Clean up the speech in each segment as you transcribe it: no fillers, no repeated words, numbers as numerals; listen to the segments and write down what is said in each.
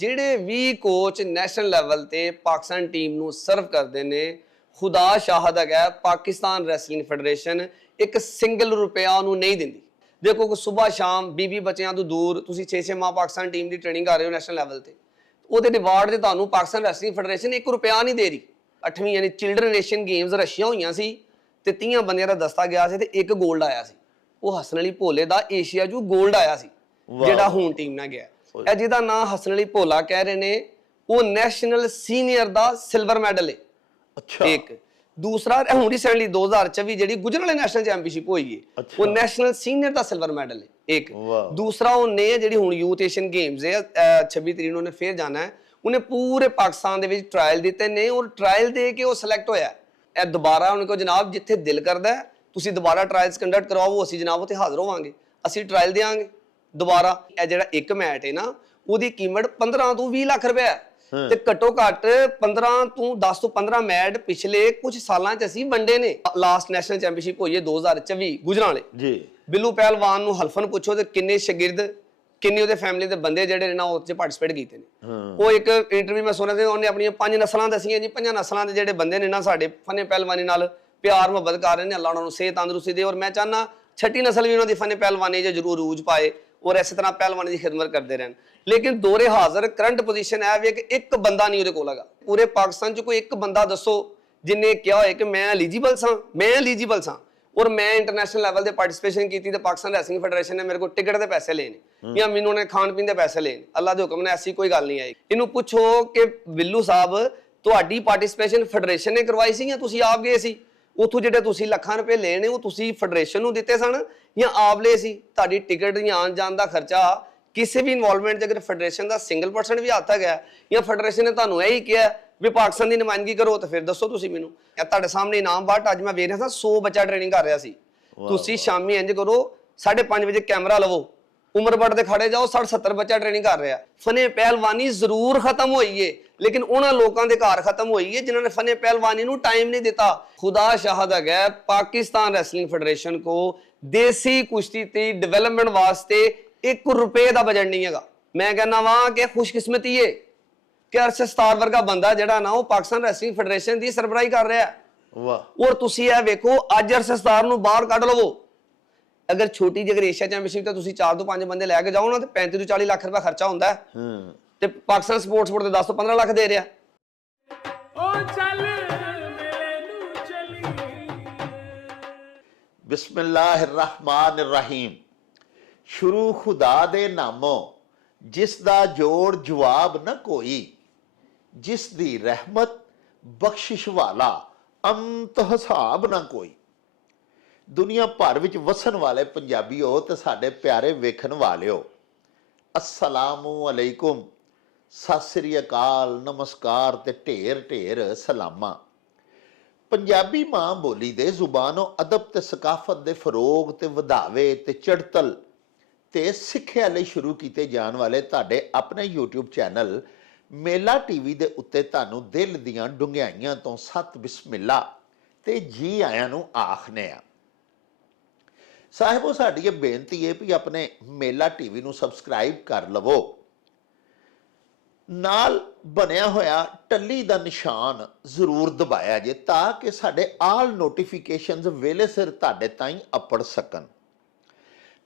ਜਿਹੜੇ ਵੀ coach national level ਤੇ Pakistan team ਨੂੰ ਸਰਵ ਕਰਦੇ ਨੇ, ਖੁਦਾ ਸ਼ਾਹਦ ਹੈ ਪਾਕਿਸਤਾਨ ਰੈਸਲਿੰਗ ਫੈਡਰੇਸ਼ਨ ਇੱਕ ਸਿੰਗਲ ਰੁਪਿਆ ਉਹਨੂੰ ਨਹੀਂ ਦਿੰਦੀ। ਦੇਖੋ ਕਿ ਸਵੇਰ ਸ਼ਾਮ 20 ਬੱਚਿਆਂ ਤੋਂ ਦੂਰ ਤੁਸੀਂ 6-6 ਮਾਹ ਪਾਕਿਸਤਾਨ ਟੀਮ ਦੀ ਟ੍ਰੇਨਿੰਗ ਕਰ ਰਹੇ ਹੋ ਨੈਸ਼ਨਲ ਲੈਵਲ ਤੇ, ਉਹਦੇ ਰਿਵਾਰਡ ਤੇ ਤੁਹਾਨੂੰ ਪਾਕਿਸਤਾਨ ਰੈਸਲਿੰਗ ਫੈਡਰੇਸ਼ਨ 1 ਰੁਪਿਆ ਨਹੀਂ ਦੇ ਰਹੀ। 8ਵੀਂ ਯਾਨੀ ਚਿਲਡਰਨ ਏਸ਼ੀਅਨ ਗੇਮਸ ਰਸ਼ੀਆ ਹੋਈਆਂ ਸੀ ਤੇ 30 ਬੰਦਿਆਂ ਦਾ ਦਸਤਾ ਗਿਆ ਸੀ ਤੇ 1 골ਡ ਆਇਆ ਸੀ। ਉਹ ਹਸਨ ਅਲੀ ਭੋਲੇ ਦਾ ਏਸ਼ੀਆ ਜੂ 골ਡ ਆਇਆ ਸੀ ਜਿਹੜਾ ਹੁਣ ਟੀਮ ਨਾਲ ਗਿਆ। ਇਹ ਜਿਹਦਾ ਨਾਂ ਹਸਨ ਅਲੀ ਭੋਲਾ ਕਹਿ ਰਹੇ ਨੇ, ਉਹ ਨੈਸ਼ਨਲ ਸੀਨੀਅਰ ਦਾ ਸਿਲਵਰ ਮੈਡਲ ਹੈ। ਅੱਛਾ। ਇੱਕ ਦੂਸਰਾ ਹੁਣ ਰੀਸੈਂਟਲੀ 2024 ਜਿਹੜੀ ਗੁਜਰਾਂਵਾਲੇ ਨੈਸ਼ਨਲ ਚੈਂਪੀਅਨਸ਼ਿਪ ਹੋਈ ਹੈ, ਉਹ ਨੈਸ਼ਨਲ ਸੀਨੀਅਰ ਦਾ ਸਿਲਵਰ ਮੈਡਲ ਹੈ। ਇੱਕ ਦੂਸਰਾ ਉਹਨੇ ਜਿਹੜੀ ਹੁਣ ਯੂਥ ਏਸ਼ੀਅਨ ਗੇਮਸ ਹੈ 26 ਤਰੀਕ ਨੂੰ ਉਹਨੇ ਫੇਰ ਜਾਣਾ ਹੈ, ਉਹਨੇ ਪੂਰੇ ਪਾਕਿਸਤਾਨ ਦੇ ਵਿੱਚ ਟ੍ਰਾਇਲ ਦਿੱਤੇ ਨੇ ਔਰ ਟ੍ਰਾਇਲ ਦੇ ਕੇ ਉਹ ਸਿਲੈਕਟ ਹੋਇਆ। ਇਹ ਦੁਬਾਰਾ ਉਹਨੇ ਕੋ ਜਨਾਬ ਜਿੱਥੇ ਦਿਲ ਕਰਦਾ ਤੁਸੀਂ ਦੁਬਾਰਾ ਟ੍ਰਾਇਲਸ ਕੰਡਕਟ ਕਰਵਾਓ, ਅਸੀਂ ਜਨਾਬ ਉੱਥੇ ਹਾਜ਼ਰ ਹੋਵਾਂਗੇ, ਅਸੀਂ ਟ੍ਰਾਇਲ ਦੇਵਾਂਗੇ ਦੁਬਾਰਾ। ਇਹ ਜਿਹੜਾ ਇੱਕ ਮੈਚ ਹੈ ਨਾ, ਉਹਦੀ ਕੀਮਤ 15 ਤੋਂ 20 ਲੱਖ ਰੁਪਏ ਹੈ ਤੇ ਘੱਟੋ ਘੱਟ 10 ਤੋਂ 15 ਮੈਚ ਪਿਛਲੇ ਕੁਝ ਸਾਲਾਂ ਚ ਅਸੀਂ ਵੰਡੇ ਨੇ। ਲਾਸਟ ਨੈਸ਼ਨਲ ਚੈਂਪੀਅਨਸ਼ਿਪ ਹੋਈ ਹੈ 2024 ਗੁਜਰਾਂਵਾਲੇ ਜੀ। ਬਿੱਲੂ ਪਹਿਲਵਾਨ ਨੂੰ ਹਲਫਨ ਪੁੱਛੋ ਤੇ ਕਿੰਨੇ ਸ਼ਾਗਿਰਦ ਕਿੰਨੇ ਉਹਦੇ ਫੈਮਿਲੀ ਦੇ ਬੰਦੇ ਜਿਹੜੇ ਨੇ ਨਾ ਉਹ ਚ ਪਾਰਟਿਸਿਪੇਟ ਕੀਤੇ ਨੇ। ਉਹ ਇੱਕ ਇੰਟਰਵਿਊ ਮੈਂ ਸੁਣਿਆ ਸੀ, ਉਹਨੇ ਆਪਣੀਆਂ 5 ਨਸਲਾਂ ਦੱਸੀਆਂ ਜੀ। 5 ਨਸਲਾਂ ਦੇ ਜਿਹੜੇ ਬੰਦੇ ਨੇ ਨਾ ਸਾਡੇ ਫਨੇ ਪਹਿਲਵਾਨੀ ਨਾਲ ਪਿਆਰ ਮੁਹੱਬਤ ਕਰ ਰਹੇ ਨੇ। ਅੱਲਾਹ ਉਹਨਾਂ ਨੂੰ ਸਿਹਤ ਤੰਦਰੁਸਤੀ ਦੇ ਔਰ ਮੈਂ ਚਾਹਨਾ 6 ਨਸਲ ਵੀ ਉਹਨਾਂ ਦੀ ਫਨੇ ਪਹਿਲਵਾਨੀ 'ਚ ਜ਼ਰੂਰ ਰੂਜ ਪਾਏ ਔਰ ਇਸੇ ਤਰ੍ਹਾਂ ਪਹਿਲਵਾਨੀ ਦੀ ਖਿਦਮਤ ਕਰਦੇ ਰਹਿਣ। ਲੇਕਿਨ ਦੋਰੇ ਹਾਜ਼ਰ ਕਰੰਟ ਪੋਜੀਸ਼ਨ ਹੈ ਵੀ ਕਿ ਇੱਕ ਬੰਦਾ ਨਹੀਂ ਉਹਦੇ ਕੋਲ ਹੈਗਾ ਪੂਰੇ ਪਾਕਿਸਤਾਨ 'ਚ। ਕੋਈ ਇੱਕ ਬੰਦਾ ਦੱਸੋ ਜਿਨੇ ਕਿਹਾ ਹੋਏ ਕਿ ਮੈਂ ਐਲੀਜੀਬਲ ਸਾਂ ਔਰ ਮੈਂ ਇੰਟਰਨੈਸ਼ਨਲ ਲੈਵਲ ਤੇ ਪਾਰਟਿਸਿਪੇਸ਼ਨ ਕੀਤੀ ਤੇ ਪਾਕਿਸਤਾਨ ਰੈਸਲਿੰਗ ਫੈਡਰੇਸ਼ਨ ਨੇ ਮੇਰੇ ਕੋਲ ਟਿਕਟ ਦੇ ਪੈਸੇ ਲਏ ਨੇ ਜਾਂ ਮੈਨੂੰ ਉਹਨੇ ਖਾਣ ਪੀਣ ਦੇ ਪੈਸੇ ਲਏ ਨੇ। ਅੱਲਾਹ ਦੇ ਹੁਕਮ ਨਾਲ ਐਸੀ ਕੋਈ ਗੱਲ ਨਹੀਂ ਆਈ। ਇਹਨੂੰ ਪੁੱਛੋ ਕਿ ਬਿੱਲੂ ਸਾਹਿਬ ਤੁਹਾਡੀ ਪਾਰਟਿਸਿਪੇਸ਼ਨ ਫੈਡਰੇਸ਼ਨ ਨੇ ਕਰਵਾਈ ਸੀ ਜਾਂ ਤੁਸੀਂ ਆਪ ਗਏ ਸੀ? ਉੱਥੋਂ ਜਿਹੜੇ ਤੁਸੀਂ ਲੱਖਾਂ ਰੁਪਏ ਲਏ ਨੇ ਉਹ ਤੁਸੀਂ ਫੈਡਰੇਸ਼ਨ ਨੂੰ ਦਿੱਤੇ ਸਨ ਜਾਂ ਆਪ ਲਏ ਸੀ? ਤੁਹਾਡੀ ਟਿਕਟ ਜਾਂ ਆਉਣ ਜਾਣ ਦਾ ਖਰਚਾ ਕਿਸੇ ਵੀ ਇਨਵੋਲਵਮੈਂਟ ਜੇ ਅਗਰ ਫੈਡਰੇਸ਼ਨ ਦਾ ਸਿੰਗਲ% ਵੀ ਹੱਥ ਹੈਗਾ ਜਾਂ ਫੈਡਰੇਸ਼ਨ ਨੇ ਤੁਹਾਨੂੰ ਇਹੀ ਕਿਹਾ ਵੀ ਪਾਕਿਸਤਾਨ ਦੀ ਨੁਮਾਇੰਦਗੀ ਕਰੋ ਤਾਂ ਫਿਰ ਦੱਸੋ ਤੁਸੀਂ ਮੈਨੂੰ। ਇਹ ਤੁਹਾਡੇ ਸਾਹਮਣੇ ਇਨਾਮ ਬਾਟ ਅੱਜ ਮੈਂ ਵੇਖ ਰਿਹਾ ਸੀ 100 ਬੱਚਾ ਟ੍ਰੇਨਿੰਗ ਕਰ ਰਿਹਾ ਸੀ। ਤੁਸੀਂ ਸ਼ਾਮੀ ਇੰਜ ਕਰੋ 5:30 ਵਜੇ ਕੈਮਰਾ ਲਵੋ, ਉਮਰਬੜ ਦੇ ਖੜੇ ਜਾਓ, 60-70 ਬੱਚਾ ਟ੍ਰੇਨਿੰਗ ਕਰ ਰਿਹਾ। ਫਨੇ ਪਹਿਲਵਾਨੀ ਜ਼ਰੂਰ ਖਤਮ ਹੋਈ ਏ ਲੇਕਿਨ ਉਹਨਾਂ ਲੋਕਾਂ ਦੇ ਘਰ ਖਤਮ ਹੋਈ ਏ ਜਿਨ੍ਹਾਂ ਨੇ ਫਨੇ ਪਹਿਲਵਾਨੀ ਨੂੰ ਟਾਈਮ ਨਹੀਂ ਦਿੱਤਾ। ਖੁਦਾ ਸ਼ਾਹਦ ਹੈ ਪਾਕਿस्तान रेसलिंग फेडरेशन को देसी कुश्ती की डेवलपमेंट वास्ते 1 रुपए का बजट नहीं है। मैं कहना वा कि खुशकिस्मती है कि अरशद सतार वर्गा बंदा जिहड़ा ना वो पाकिस्तान रेसलिंग फेडरेशन की सरबराही कर रहा है। वाह। और तुसी ये वेखो अज अरशद सतार नूं बाहर कढ लवो, अगर छोटी जी अगर एशिया चैंपीयनशिप तो तुसी 4 ਤੋਂ 5 बंदे लैके जाओ ना तो 35 ਤੋਂ 40 लाख रुपया खर्चा होंदा है ते पाकिस्तान स्पोर्ट्स बोर्ड 10 ਤੋਂ 15 लाख दे रहा। बिस्मिल्लाहिर्रहमानिर्रहीम। शुरू खुदा दे नामों जिस दा जोड़ जवाब न कोई, जिस दी रहमत बख्शिश वाला अंत हिसाब न कोई। दुनिया भर विच वसन वाले पंजाबीओ ते साडे प्यारे वेखन वालिओ, अस्सलामु अलैकुम, सत श्री अकाल, नमस्कार ते ढेर ढेर सलामा। पंजाबी मां बोली दे जुबानों अदब ते सकाफत दे फरोग ते वधावे ते चढ़तल ते सिੱਖਿਆ ਲਈ शुरू ਕੀਤੇ जान वाले ਤੁਹਾਡੇ अपने YouTube चैनल मेला TV ਦੇ ਉੱਤੇ ਤੁਹਾਨੂੰ ਦਿਲ ਦੀਆਂ ਡੁੰਗਿਆਈਆਂ ਤੋਂ ਸਤ ਬਿਸਮਿਲ੍ਲਾ ਤੇ ਜੀ ਆਇਆਂ ਨੂੰ ਆਖਨੇ ਆ। ਸਾਹਿਬੋ ਸਾਡੀ ਇਹ ਬੇਨਤੀ ਹੈ ਵੀ ਆਪਣੇ ਮੇਲਾ TV ਨੂੰ ਸਬਸਕ੍ਰਾਈਬ ਕਰ ਲਵੋ, ਨਾਲ ਬਣਿਆ ਹੋਇਆ ਟੱਲੀ ਦਾ ਨਿਸ਼ਾਨ ਜ਼ਰੂਰ ਦਬਾਇਆ ਜੇ ਤਾਂ ਕਿ ਸਾਡੇ ਆਲ ਨੋਟੀਫਿਕੇਸ਼ਨਸ ਵੇਲੇ ਸਿਰ ਤੁਹਾਡੇ ਤਾਈਂ ਅੱਪੜ ਸਕਣ।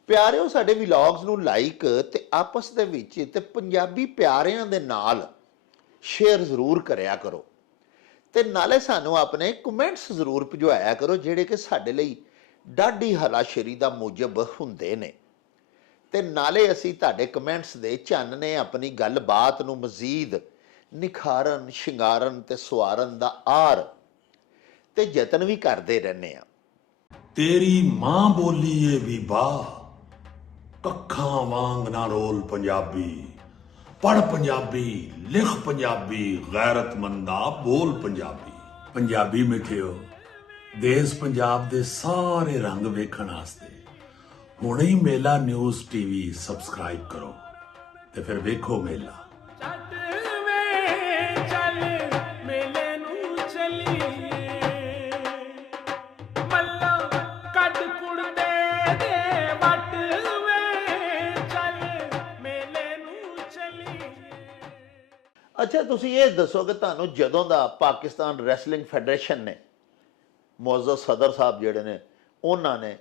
ਪਿਆਰਿਓ ਸਾਡੇ ਵਲੌਗਸ ਨੂੰ ਲਾਈਕ ਤੇ ਆਪਸ ਦੇ ਵਿੱਚ ਤੇ ਪੰਜਾਬੀ ਪਿਆਰਿਆਂ ਦੇ ਨਾਲ ਸ਼ੇਅਰ ਜ਼ਰੂਰ ਕਰਿਆ ਕਰੋ ਤੇ ਨਾਲੇ ਸਾਨੂੰ ਆਪਣੇ ਕਮੈਂਟਸ ਜ਼ਰੂਰ ਭਿਜਵਾਇਆ ਕਰੋ ਜਿਹੜੇ ਕਿ ਸਾਡੇ ਲਈ ਡਾਢੀ ਹਲਾਸ਼ੇਰੀ ਦਾ ਮੂਜਬ ਹੁੰਦੇ ਨੇ। ਤੇ ਨਾਲੇ ਅਸੀਂ ਤੁਹਾਡੇ ਕਮੈਂਟਸ ਦੇ ਚਾਨਣੇ ਆਪਣੀ ਗੱਲਬਾਤ ਨੂੰ ਮਜ਼ੀਦ ਨਿਖਾਰਨ ਸ਼ਿੰਗਾਰਨ ਤੇ ਸਵਾਰਨ ਦਾ ਆਰ ਤੇ ਯਤਨ ਵੀ ਕਰਦੇ ਰਹਿੰਦੇ ਆ। ਤੇਰੀ ਮਾਂ ਬੋਲੀ ਏ ਵੀ ਬਾ, ਕੱਖਾਂ ਵਾਂਗ ਨਾ ਰੋਲ ਪੰਜਾਬੀ, ਪੜ ਪੰਜਾਬੀ, ਲਿਖ ਪੰਜਾਬੀ, ਗੈਰਤਮੰਦਾ ਬੋਲ ਪੰਜਾਬੀ। ਪੰਜਾਬੀ ਮਿੱਠਿਓ, ਦੇਸ਼ ਪੰਜਾਬ ਦੇ ਸਾਰੇ ਰੰਗ ਵੇਖਣ ਵਾਸਤੇ ਹੁਣੇ ਹੀ ਮੇਲਾ ਨਿਊਜ਼ TV ਸਬਸਕ੍ਰਾਈਬ ਕਰੋ ਤੇ ਫਿਰ ਵੇਖੋ ਮੇਲਾ। ਅੱਛਾ ਤੁਸੀਂ ਇਹ ਦੱਸੋ ਕਿ ਤੁਹਾਨੂੰ ਜਦੋਂ ਦਾ ਪਾਕਿਸਤਾਨ ਰੈਸਲਿੰਗ ਫੈਡਰੇਸ਼ਨ ਨੇ ਮੁਅੱਜ਼ਜ਼ ਸਦਰ ਸਾਹਿਬ ਜਿਹੜੇ ਨੇ ਉਹਨਾਂ ਨੇ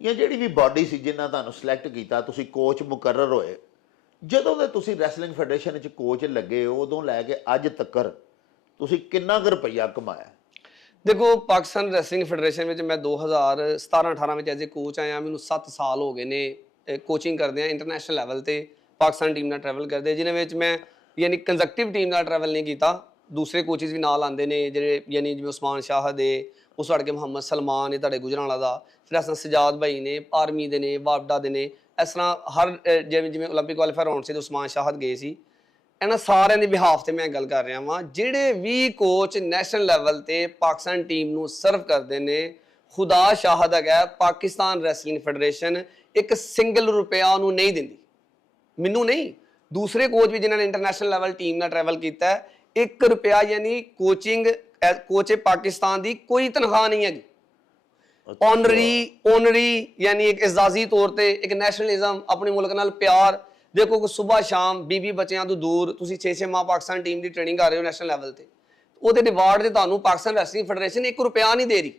ਜਾਂ ਜਿਹੜੀ ਵੀ ਬਾਡੀ ਸੀ ਜਿਨ੍ਹਾਂ ਤੁਹਾਨੂੰ ਸਿਲੈਕਟ ਕੀਤਾ, ਤੁਸੀਂ ਕੋਚ ਮੁਕਰਰ ਹੋਏ, ਜਦੋਂ ਦੇ ਤੁਸੀਂ ਰੈਸਲਿੰਗ ਫੈਡਰੇਸ਼ਨ ਵਿੱਚ ਕੋਚ ਲੱਗੇ ਉਦੋਂ ਲੈ ਕੇ ਅੱਜ ਤੱਕ ਤੁਸੀਂ ਕਿੰਨਾ ਕੁ ਰੁਪਈਆ ਕਮਾਇਆ? ਦੇਖੋ ਪਾਕਿਸਤਾਨ ਰੈਸਲਿੰਗ ਫੈਡਰੇਸ਼ਨ ਵਿੱਚ ਮੈਂ 2017-18 ਵਿੱਚ ਐਜ਼ ਏ ਕੋਚ ਆਇਆ। ਮੈਨੂੰ 7 ਸਾਲ ਹੋ ਗਏ ਨੇ ਕੋਚਿੰਗ ਕਰਦੇ ਆ ਇੰਟਰਨੈਸ਼ਨਲ ਲੈਵਲ ਤੇ ਪਾਕਿਸਤਾਨ ਟੀਮ ਨਾਲ ਟਰੈਵਲ ਕਰਦੇ, ਜਿਹਦੇ ਵਿੱਚ ਮੈਂ ਯਾਨੀ ਕੰਜ਼ੈਕਟਿਵ ਟੀਮ ਨਾਲ ਟਰੈਵਲ ਨਹੀਂ ਕੀਤਾ, ਦੂਸਰੇ ਕੋਚਿਸ ਵੀ ਨਾਲ ਆਉਂਦੇ ਨੇ ਜਿਹੜੇ ਯਾਨੀ ਜਿਵੇਂ ਉਸਮਾਨ ਸ਼ਾਹ ਦੇ, ਉਸ ਵੜ ਕੇ ਮੁਹੰਮਦ ਸਲਮਾਨ ਨੇ ਤੁਹਾਡੇ ਗੁਜਰਾਂਵਾਲਾ ਦਾ, ਫਿਰ ਇਸ ਤਰ੍ਹਾਂ ਸਜਾਦ ਭਾਈ ਨੇ, ਆਰਮੀ ਦੇ ਨੇ, ਵਾਪਡਾ ਦੇ ਨੇ, ਇਸ ਤਰ੍ਹਾਂ ਹਰ ਜਿਵੇਂ ਓਲੰਪਿਕ ਕੁਆਲੀਫਾਇਰ ਹੋਣ ਸੀ ਤੇ ਉਸਮਾਨ ਸ਼ਾਹਦ ਗਏ ਸੀ। ਇਹਨਾਂ ਸਾਰਿਆਂ ਦੇ ਬਿਹਾਫ ਤੇ ਮੈਂ ਗੱਲ ਕਰ ਰਿਹਾ ਵਾਂ। ਜਿਹੜੇ ਵੀ ਕੋਚ ਨੈਸ਼ਨਲ ਲੈਵਲ ਤੇ ਪਾਕਿਸਤਾਨ ਟੀਮ ਨੂੰ ਸਰਵ ਕਰਦੇ ਨੇ, ਖੁਦਾ ਸ਼ਾਹਦ ਹੈਗਾ ਪਾਕਿਸਤਾਨ ਰੈਸਲਿੰਗ ਫੈਡਰੇਸ਼ਨ ਇੱਕ ਸਿੰਗਲ ਰੁਪਇਆ ਉਹਨੂੰ ਨਹੀਂ ਦਿੰਦੀ, ਮੈਨੂੰ ਨਹੀਂ, ਦੂਸਰੇ ਕੋਚ ਵੀ ਜਿਨ੍ਹਾਂ ਨੇ ਇੰਟਰਨੈਸ਼ਨਲ ਲੈਵਲ ਟੀਮ ਨਾਲ ਟਰੈਵਲ ਕੀਤਾ ਹੈ, 1 ਰੁਪਇਆ ਯਾਨੀ ਕੋਚਿੰਗ ਕੋਚ ਪਾਕਿਸਤਾਨ ਦੀ ਕੋਈ ਤਨਖਾਹ ਨਹੀਂ ਹੈਗੀ। ਓਨਰੀ ਯਾਨੀ ਇੱਕ ਇਜ਼ਾਜ਼ੀ ਤੌਰ ਤੇ ਇੱਕ ਨੈਸ਼ਨਲਿਜ਼ਮ, ਆਪਣੇ ਮੁਲਕ ਨਾਲ ਪਿਆਰ। ਦੇਖੋ ਕਿ ਸਵੇਰ ਸ਼ਾਮ 20 ਬੱਚਿਆਂ ਤੋਂ ਦੂਰ ਤੁਸੀਂ 6 ਮਾਹ ਪਾਕਿਸਤਾਨ ਟੀਮ ਦੀ ਟ੍ਰੇਨਿੰਗ ਕਰ ਰਹੇ ਹੋ ਨੈਸ਼ਨਲ ਲੈਵਲ ਤੇ, ਉਹਦੇ ਰਿਵਾਰਡ ਤੇ ਤੁਹਾਨੂੰ ਪਾਕਿਸਤਾਨ ਰੈਸਲਿੰਗ ਫੈਡਰੇਸ਼ਨ 1 ਰੁਪਇਆ ਨਹੀਂ ਦੇ ਰਹੀ।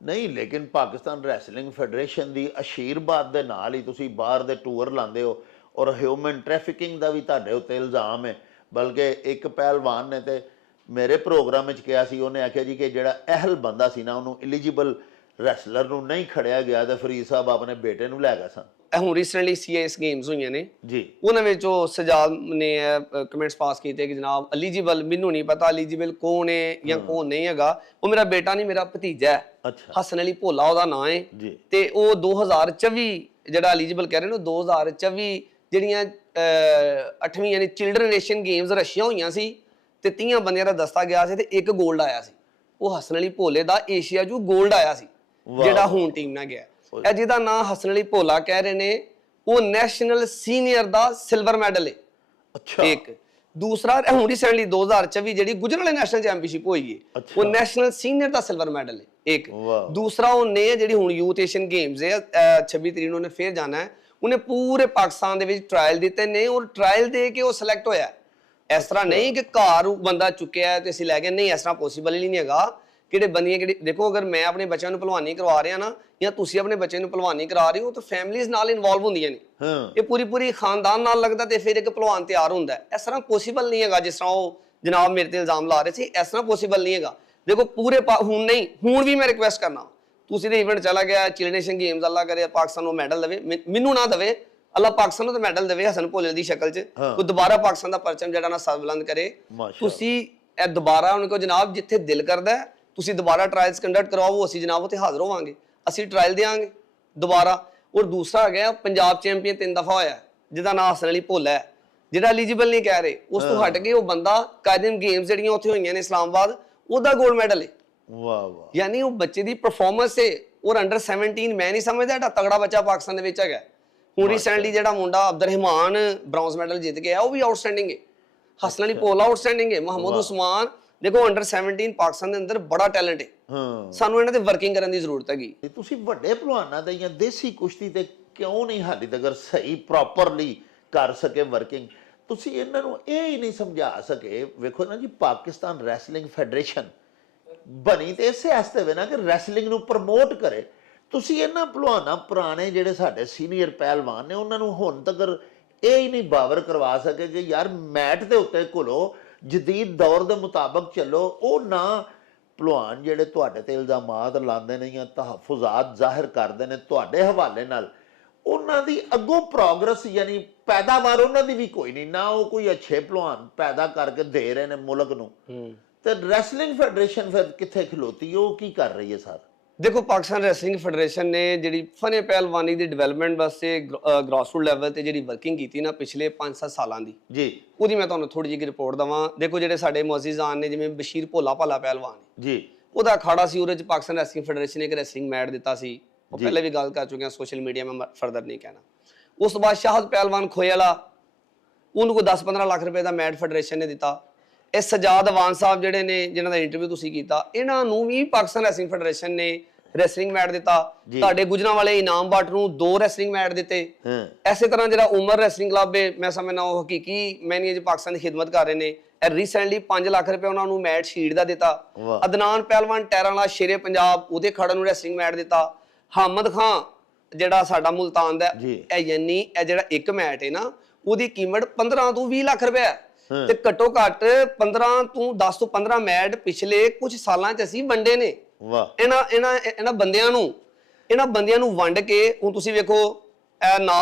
ਨਹੀਂ, ਲੇਕਿਨ ਪਾਕਿਸਤਾਨ ਰੈਸਲਿੰਗ ਫੈਡਰੇਸ਼ਨ ਦੀ ਅਸ਼ੀਰਵਾਦ ਦੇ ਨਾਲ ਹੀ ਤੁਸੀਂ ਬਾਹਰ ਦੇ ਟੂਰ ਲਾਉਂਦੇ ਹੋ, ਔਰ ਹਿਊਮਨ ਟ੍ਰੈਫਿਕਿੰਗ ਦਾ ਵੀ ਤੁਹਾਡੇ ਉੱਤੇ ਇਲਜ਼ਾਮ ਹੈ। ਬਲਕਿ ਇੱਕ ਪਹਿਲਵਾਨ ਨੇ ਤੇ ਮੇਰੇ ਪ੍ਰੋਗਰਾਮ ਵਿੱਚ ਕਿਹਾ ਸੀ, ਉਹਨੇ ਆਖਿਆ ਜੀ ਕਿ ਜਿਹੜਾ ਅਹਿਲ ਬੰਦਾ ਸੀ ਨਾ ਉਹਨੂੰ ਐਲੀਜੀਬਲ ਰੈਸਲਰ ਨੂੰ ਨਹੀਂ ਖੜਿਆ ਗਿਆ ਤੇ ਫਰੀਦ ਸਾਹਿਬ ਆਪਣੇ ਬੇਟੇ ਨੂੰ ਲੈ ਗਏ ਸਨ। ਹੁਣ ਰੀਸੈਂਟਲੀ ਸੀਐਸ ਗੇਮਸ ਹੋਈਆਂ ਨੇ ਜੀ, ਉਹਨਾਂ ਵਿੱਚ ਉਹ ਸਜਾਦ ਨੇ ਕਮੈਂਟਸ ਪਾਸ ਕੀਤੇ ਕਿ ਜਨਾਬ ਐਲੀਜੀਬਲ, ਮੈਨੂੰ ਨਹੀਂ ਪਤਾ ਐਲੀਜੀਬਲ ਕੌਣ ਹੈ ਜਾਂ ਕੌਣ ਨਹੀਂ ਹੈਗਾ, ਉਹ ਮੇਰਾ ਬੇਟਾ ਨਹੀਂ ਮੇਰਾ ਭਤੀਜਾ ਹੈ, ਅੱਛਾ, ਹਸਨ ਅਲੀ ਭੋਲਾ ਉਹਦਾ ਨਾਂ ਹੈ ਜੀ, ਤੇ ਉਹ 2024 ਜਿਹੜਾ ਐਲੀਜੀਬਲ ਕਹਿ ਰਹੇ ਨੇ 2024 ਜਿਹੜੀਆਂ 8ਵੀਂ ਯਾਨੀ ਚਿਲਡਰਨ ਏਸ਼ੀਅਨ ਗੇਮਸ ਰਸ਼ੀਆ ਹੋਈਆਂ ਸੀ ਤੇ 30 ਬੰਦਿਆਂ ਦਾ ਦਸਤਾ ਗਿਆ ਸੀ ਤੇ 1 골ਡ ਆਇਆ ਸੀ। ਉਹ ਹਸਨ ਅਲੀ ਭੋਲੇ ਦਾ ਏਸ਼ੀਆ ਜੂ 골ਡ ਆਇਆ ਸੀ ਜਿਹੜਾ ਹੁਣ ਟੀਮ ਨਾਲ ਗਿਆ। ਇਹ ਜਿਹਦਾ ਨਾਂ ਹਸਨ ਅਲੀ ਭੋਲਾ ਕਹਿ ਰਹੇ ਨੇ, ਉਹ ਨੈਸ਼ਨਲ ਸੀਨੀਅਰ ਦਾ ਸਿਲਵਰ ਮੈਡਲ ਹੈ। ਅੱਛਾ, ਇੱਕ ਦੂਸਰਾ ਹੁਣ ਰੀਸੈਂਟਲੀ 2024 ਜਿਹੜੀ ਗੁਜਰਾਂਵਾਲਾ ਨੈਸ਼ਨਲ ਚੈਂਪੀਅਨਸ਼ਿਪ ਹੋਈ ਹੈ, ਉਹ ਨੈਸ਼ਨਲ ਸੀਨੀਅਰ ਦਾ ਸਿਲਵਰ ਮੈਡਲ ਹੈ। ਇੱਕ ਦੂਸਰਾ ਉਹਨੇ ਜਿਹੜੀ ਹੁਣ ਯੂਥ ਏਸ਼ੀਅਨ ਗੇਮਸ ਹੈ 26 ਤਰੀਕ ਨੂੰ ਉਹਨੇ ਫੇਰ ਜਾਣਾ ਹੈ, ਉਹਨੇ ਪੂਰੇ ਪਾਕਿਸਤਾਨ ਦੇ ਵਿੱਚ ਟ੍ਰਾਇਲ ਦਿੱਤੇ ਨੇ ਔਰ ਟ੍ਰਾਇਲ ਦੇ ਕੇ ਉਹ ਸਿਲੈਕਟ ਹੋਇਆ। ਇਸ ਤਰ੍ਹਾਂ ਨਹੀਂ ਕਿ ਘਰ ਬੰਦਾ ਚੁੱਕਿਆ ਤੇ ਅਸੀਂ ਲੈ ਗਏ, ਨਹੀਂ, ਇਸ ਤਰ੍ਹਾਂ ਪੋਸੀਬਲ ਹੀ ਨਹੀਂ ਹੈਗਾ। ਕਿਹੜੇ ਬੰਦੀਆਂ ਕਿਹੜੀ ਦੇਖੋ, ਅਗਰ ਮੈਂ ਆਪਣੇ ਬੱਚਿਆਂ ਨੂੰ ਭਲਵਾਨੀ ਕਰਵਾ ਰਿਹਾ ਨਾ ਜਾਂ ਤੁਸੀਂ ਆਪਣੇ ਬੱਚੇ ਨੂੰ ਭਲਵਾਨੀ ਕਰਾ ਰਹੇ ਹੋ ਤਾਂ ਫੈਮਿਲੀਜ਼ ਨਾਲ ਇਨਵੋਲਵ ਹੁੰਦੀਆਂ ਨੇ, ਇਹ ਪੂਰੀ ਖਾਨਦਾਨ ਨਾਲ ਲੱਗਦਾ ਤੇ ਫਿਰ ਇੱਕ ਭਲਵਾਨ ਤਿਆਰ ਹੁੰਦਾ। ਇਸ ਤਰ੍ਹਾਂ ਪੋਸੀਬਲ ਨਹੀਂ ਹੈਗਾ ਜਿਸ ਤਰ੍ਹਾਂ ਉਹ ਜਨਾਬ ਮੇਰੇ ਤੇ ਇਲਜ਼ਾਮ ਲਾ ਰਹੇ ਸੀ, ਇਸ ਤਰ੍ਹਾਂ ਪੋਸੀਬਲ ਨਹੀਂ ਹੈਗਾ। ਦੇਖੋ ਪੂਰੇ ਹੁਣ ਨਹੀਂ, ਹੁਣ ਵੀ ਮੈਂ ਰਿਕੁਐਸਟ ਕਰਨਾ, ਤੁਸੀਂ ਦੇ ਇਵੈਂਟ ਚਲਾ ਗਿਆ ਚਿਲਡਰਨ ਏਸ਼ੀਅਨ ਗੇਮਸ, ਅੱਲਾ ਕਰੇ ਪਾਕਿਸਤਾਨ ਨੂੰ ਮੈਡਲ ਦੇਵੇ, ਮੈਨੂੰ ਨਾ ਦੇਵੇ, ਅੱਲਾ ਪਾਕਿਸਤਾਨ ਨੂੰ ਤਾਂ ਮੈਡਲ ਦੇਵੇ ਹਸਨ ਭੋਲੇ ਦੀ ਸ਼ਕਲ 'ਚ, ਕੋਈ ਦੁਬਾਰਾ ਪਾਕਿਸਤਾਨ ਦਾ ਪਰਚਮ ਜਿਹੜਾ ਨਾ ਸਰਬੁਲੰਦ ਕਰੇ। ਤੁਸੀਂ ਇਹ ਦੁਬਾਰਾ ਉਹਨਾਂ ਕੋਲ ਜਨਾਬ ਜਿੱਥੇ ਦਿਲ ਕਰਦਾ ਤੁਸੀਂ ਦੁਬਾਰਾ ਟ੍ਰਾਇਲਸ ਕੰਡਕਟ ਕਰਵਾਓ, ਅਸੀਂ ਜਨਾਬ ਉੱਥੇ ਹਾਜ਼ਰ ਹੋਵਾਂਗੇ, ਅਸੀਂ ਟ੍ਰਾਇਲ ਦੇਵਾਂਗੇ ਦੁਬਾਰਾ। ਔਰ ਦੂਸਰਾ ਹੈਗਾ ਪੰਜਾਬ ਚੈਂਪੀਅਨ 3 ਦਫਾ ਹੋਇਆ ਜਿਹਦਾ ਨਾਮ ਹਸਨ ਅਲੀ ਭੋਲਾ ਹੈ, ਜਿਹੜਾ ਐਲੀਜੀਬਲ ਨਹੀਂ ਕਹਿ ਰਹੇ, ਉਸ ਤੋਂ ਹਟ ਕੇ ਉਹ ਬੰਦਾ ਕਾਇਦਮ ਗੇਮਸ ਜਿਹੜੀਆਂ ਉੱਥੇ ਹੋਈਆਂ ਨੇ ਇਸਲਾਮਾਬਾਦ, ਉਹਦਾ ਗੋਲਡ ਮੈਡਲ ਹੈ। ਵਾਹ ਵਾਹ, ਯਾਨੀ ਉਹ ਬੱਚੇ ਦੀ ਪਰਫਾਰਮੈਂਸ ਹੈ। ਔਰ ਅੰਡਰ 17 ਮੈਂ ਨਹੀਂ ਸਮਝਦਾ ਐਡਾ ਤਗੜਾ ਬੱਚਾ ਪਾਕਿਸਤਾਨ ਦੇ ਵਿੱਚ ਹੈਗਾ। ਹੁਣ ਰੀਸੈਂਟਲੀ ਜਿਹੜਾ ਮੁੰਡਾ ਅਬਦੁਰਹਿਮਾਨ ਬ੍ਰੌਂਜ਼ ਮੈਡਲ ਜਿੱਤ ਗਿਆ, ਉਹ ਵੀ ਆਊਟਸਟੈਂਡਿੰਗ ਹੈ। ਹਸਨ ਅਲੀ ਭੋਲਾ ਆਊਟਸਟੈਂਡਿੰਗ ਹੈ। ਮੁਹੰਮਦ ਉਸਮਾਨ ਦੇਖੋ ਅੰਡਰ 17 ਪਾਕਿਸਤਾਨ ਦੇ ਅੰਦਰ ਬੜਾ ਟੈਲੈਂਟ ਹੈ, ਸਾਨੂੰ ਇਹਨਾਂ ਤੇ ਵਰਕਿੰਗ ਕਰਨ ਦੀ ਜ਼ਰੂਰਤ ਹੈਗੀ। ਤੁਸੀਂ ਵੱਡੇ ਪਹਿਲਵਾਨਾਂ ਦੇ ਜਾਂ ਦੇਸੀ ਕੁਸ਼ਤੀ ਤੇ ਕਿਉਂ ਨਹੀਂ ਹਾਲੇ ਤੱਕ ਸਹੀ ਪ੍ਰੋਪਰਲੀ ਕਰ ਸਕੇ ਵਰਕਿੰਗ? ਤੁਸੀਂ ਇਹਨਾਂ ਨੂੰ ਇਹ ਹੀ ਨਹੀਂ ਸਮਝਾ ਸਕੇ? ਵੇਖੋ ਨਾ ਜੀ, ਪਾਕਿਸਤਾਨ ਰੈਸਲਿੰਗ ਫੈਡਰੇਸ਼ਨ ਬਣੀ ਤੇ ਇਸੇ ਵਾਸਤੇ ਵੇ ਨਾ ਕਿ ਰੈਸਲਿੰਗ ਨੂੰ ਪ੍ਰਮੋਟ ਕਰੇ। ਤੁਸੀਂ ਇਹਨਾਂ ਪਹਿਲਵਾਨਾਂ ਪੁਰਾਣੇ ਜਿਹੜੇ ਸਾਡੇ ਸੀਨੀਅਰ ਪਹਿਲਵਾਨ ਨੇ ਉਹਨਾਂ ਨੂੰ ਹੁਣ ਤੱਕ ਇਹ ਹੀ ਨਹੀਂ ਬਾਵਰ ਕਰਵਾ ਸਕੇ ਕਿ ਯਾਰ ਮੈਟ ਦੇ ਉੱਤੇ ਘੁਲੋ, ਜਦੀਦ ਦੌਰ ਦੇ ਮੁਤਾਬਕ ਚੱਲੋ। ਉਹ ਨਾ ਪਹਿਲਵਾਨ ਜਿਹੜੇ ਤੁਹਾਡੇ ਤੇ ਇਲਜ਼ਾਮਾਤ ਲਾਉਂਦੇ ਨੇ ਜਾਂ ਤਹਫੁਜ਼ਾਤ ਜ਼ਾਹਿਰ ਕਰਦੇ ਨੇ ਤੁਹਾਡੇ ਹਵਾਲੇ ਨਾਲ, ਉਹਨਾਂ ਦੀ ਅੱਗੋਂ ਪ੍ਰੋਗਰੈਸ ਯਾਨੀ ਪੈਦਾਵਾਰ ਉਹਨਾਂ ਦੀ ਵੀ ਕੋਈ ਨਹੀਂ, ਨਾ ਉਹ ਕੋਈ ਅੱਛੇ ਪਹਿਲਵਾਨ ਪੈਦਾ ਕਰਕੇ ਦੇ ਰਹੇ ਨੇ ਮੁਲਕ ਨੂੰ। ਤੇ ਰੈਸਲਿੰਗ ਫੈਡਰੇਸ਼ਨ ਫਿਰ ਕਿੱਥੇ ਖਲੋਤੀ, ਉਹ ਕੀ ਕਰ ਰਹੀ ਹੈ ਸਰ? ਦੇਖੋ ਪਾਕਿਸਤਾਨ ਰੈਸਲਿੰਗ ਫੈਡਰੇਸ਼ਨ ਨੇ ਜਿਹੜੀ ਫਨ ਪਹਿਲਵਾਨੀ ਦੀ ਡਿਵੈਲਪਮੈਂਟ ਵਾਸਤੇ ਗ੍ਰਾਸਰੂਟ ਲੈਵਲ ਤੇ ਜਿਹੜੀ ਵਰਕਿੰਗ ਕੀਤੀ ਨਾ ਪਿਛਲੇ 5-7 ਸਾਲਾਂ ਦੀ ਜੀ, ਉਹਦੀ ਮੈਂ ਤੁਹਾਨੂੰ ਥੋੜੀ ਜਿਹੀ ਰਿਪੋਰਟ ਦਵਾਂ। ਦੇਖੋ ਜਿਹੜੇ ਸਾਡੇ ਮੁਅੱਜ਼ਿਜ਼ਾਨ ਨੇ ਜਿਵੇਂ ਬਸ਼ੀਰ ਭੋਲਾ ਭਾਲਾ ਪਹਿਲਵਾਨ ਜੀ, ਉਹਦਾ ਅਖਾੜਾ ਸੀ, ਉਹਦੇ ਚ ਪਾਕਿਸਤਾਨ ਰੈਸਲਿੰਗ ਫੈਡਰੇਸ਼ਨ ਨੇ ਇੱਕ ਰੈਸਲਿੰਗ ਮੈਟ ਦਿੱਤਾ ਸੀ, ਉਹ ਪਹਿਲੇ ਵੀ ਗੱਲ ਕਰ ਚੁੱਕੇ ਹਾਂ ਸੋਸ਼ਲ ਮੀਡੀਆ ਮੈਂ ਫਰਦਰ ਨਹੀਂ ਕਹਿਣਾ। ਉਸ ਤੋਂ ਬਾਅਦ ਸ਼ਾਹਦ ਪਹਿਲਵਾਨ ਖੋਏ ਵਾਲਾ, ਉਹਨੂੰ ਕੋਈ 10-15 ਲੱਖ ਰੁਪਏ ਦਾ ਮੈਟ ਫੈਡਰੇਸ਼ਨ ਨੇ ਦਿੱਤਾ। ਇਹ ਸਜਾਦ ਅਵਾਨ ਸਾਹਿਬ ਜਿਹੜੇ ਨੇ ਜਿਨ੍ਹਾਂ ਦਾ ਇੰਟਰਵਿਊ ਤੁਸੀਂ ਕੀਤਾ, ਇਹਨਾਂ ਨੂੰ ਵੀ ਪਾਕਿਸਤਾਨ ਰੈਸਲਿੰਗ ਫੈਡਰੇਸ਼ਨ ਨੇ ਰੈਸਲਿੰਗ ਮੈਟ ਦਿੱਤਾ, ਤੁਹਾਡੇ ਗੁਜਰਾਂਵਾਲੇ ਇਨਾਮ ਬਾਟ ਨੂੰ 2 ਰੈਸਲਿੰਗ ਮੈਟ ਦਿੱਤੇ। ਐਸੇ ਤਰ੍ਹਾਂ ਜਿਹੜਾ ਉਮਰ ਰੈਸਲਿੰਗ ਕਲੱਬ ਹੈ, ਮੈਂ ਸਮਝਣਾ ਉਹ ਹਕੀਕੀ ਮੈਨੀਅਜ ਪਾਕਿਸਤਾਨ ਦੀ ਖਿਦਮਤ ਕਰ ਰਹੇ ਨੇ। ਇਹ ਰੀਸੈਂਟਲੀ 5 ਲੱਖ ਰੁਪਏ ਉਹਨਾਂ ਨੂੰ ਮੈਟ ਸ਼ੀਟ ਦਾ ਦਿੱਤਾ। ਅਦਨਾਨ ਪਹਿਲਵਾਨ ਟੈਰਾਂ ਵਾਲਾ ਸ਼ੇਰੇ ਪੰਜਾਬ, ਉਹਦੇ ਖੜਨ ਨੂੰ ਰੈਸਲਿੰਗ ਮੈਟ ਦਿੱਤਾ। ਹਾਮਦ ਖਾਨ ਜਿਹੜਾ ਸਾਡਾ ਮੁਲਤਾਨ ਦਾ, ਇਹ ਯਾਨੀ ਇਹ ਜਿਹੜਾ ਇੱਕ ਮੈਟ ਹੈ ਨਾ, ਉਹਦੀ ਕੀਮਤ 15 ਤੋਂ 20 ਲੱਖ ਰੁਪਏ ਹੈ। ਤੇ ਘੱਟੋ ਘੱਟ 10 ਤੋਂ 15 ਮੈਟ ਪਿਛਲੇ ਕੁਝ ਸਾਲਾਂ 'ਚ ਅਸੀਂ ਵੰਡੇ ਨੇ। ਵਾਹ। ਇਹਨਾਂ ਬੰਦਿਆਂ ਨੂੰ ਵੰਡ ਕੇ ਹੁਣ ਤੁਸੀਂ ਵੇਖੋ,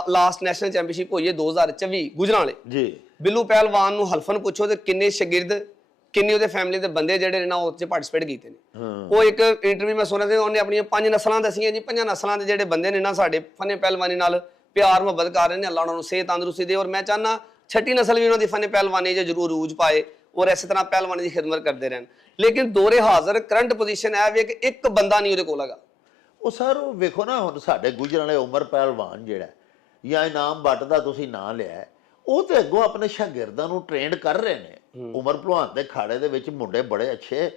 ਲਾਸਟ ਨੈਸ਼ਨਲ ਚੈਂਪੀਅਨਸ਼ਿਪ ਹੋਈ ਹੈ 2024 ਗੁਜਰਾਂਵਾਲੇ ਜੀ। ਬਿੱਲੂ ਪਹਿਲਵਾਨ ਨੂੰ ਹਲਫਨ ਪੁੱਛੋ ਤੇ ਕਿੰਨੇ ਸ਼ਾਗਿਰਦ, ਕਿੰਨੇ ਉਹਦੇ ਫੈਮਿਲੀ ਦੇ ਬੰਦੇ ਜਿਹੜੇ ਨੇ ਨਾ ਉਹ 'ਚ ਪਾਰਟਿਸਿਪੇਟ ਕੀਤੇ ਨੇ। ਉਹ ਇੱਕ ਇੰਟਰਵਿਊ ਮੈਂ ਸੁਣਿਆ ਸੀ, ਉਹਨੇ ਆਪਣੀਆਂ 5 ਨਸਲਾਂ ਦੱਸੀਆਂ ਜੀ। 5 ਨਸਲਾਂ ਦੇ ਜਿਹੜੇ ਬੰਦੇ ਨੇ ਨਾ ਸਾਡੇ ਫਨੇ ਪਹਿਲਵਾਨੀ ਨਾਲ ਪਿਆਰ ਮੁਹੱਬਤ ਕਰ ਰਹੇ ਨੇ। ਅੱਲਾਹ ਉਹਨਾਂ ਨੂੰ ਸਿਹਤ ਤੰਦਰੁਸਤੀ ਦੇ। ਔਰ ਮੈਂ ਚਾਹੁੰਦਾ 6 ਨਸਲ ਵੀ ਉਹਨਾਂ ਦੀ ਫਨੇ ਪਹਿਲਵਾਨੀ 'ਚ ਜ਼ਰੂਰ ਰੂਜ ਪਾਏ ਔਰ ਇਸੇ ਤਰ੍ਹਾਂ ਪਹਿਲਵਾਨੀ ਦੀ ਖਿਦਮਤ ਕਰਦੇ ਰਹਿਣ। ਲੇਕਿਨ ਦੋਰੇ ਹਾਜ਼ਰ ਕਰੰਟ ਪੋਜੀਸ਼ਨ ਹੈ ਵੀ ਕਿ ਇੱਕ ਬੰਦਾ ਨਹੀਂ ਉਹਦੇ ਕੋਲ ਹੈਗਾ। ਉਹ ਸਰ ਉਹ ਵੇਖੋ ਨਾ, ਹੁਣ ਸਾਡੇ ਗੁਜਰਾਂਵਾਲੇ ਉਮਰ ਪਹਿਲਵਾਨ ਜਿਹੜਾ ਜਾਂ ਇਨਾਮ ਬੱਟ ਦਾ ਤੁਸੀਂ ਨਾਂ ਲਿਆ, ਉਹ ਤੇ ਅੱਗੋਂ ਆਪਣੇ ਸ਼ਾਗਿਰਦਾਂ ਨੂੰ ਟ੍ਰੇਨਡ ਕਰ ਰਹੇ ਨੇ। ਉਮਰ ਭਲਵਾਨ ਦੇ ਖਾੜੇ ਦੇ ਵਿੱਚ ਮੁੰਡੇ ਬੜੇ ਅੱਛੇ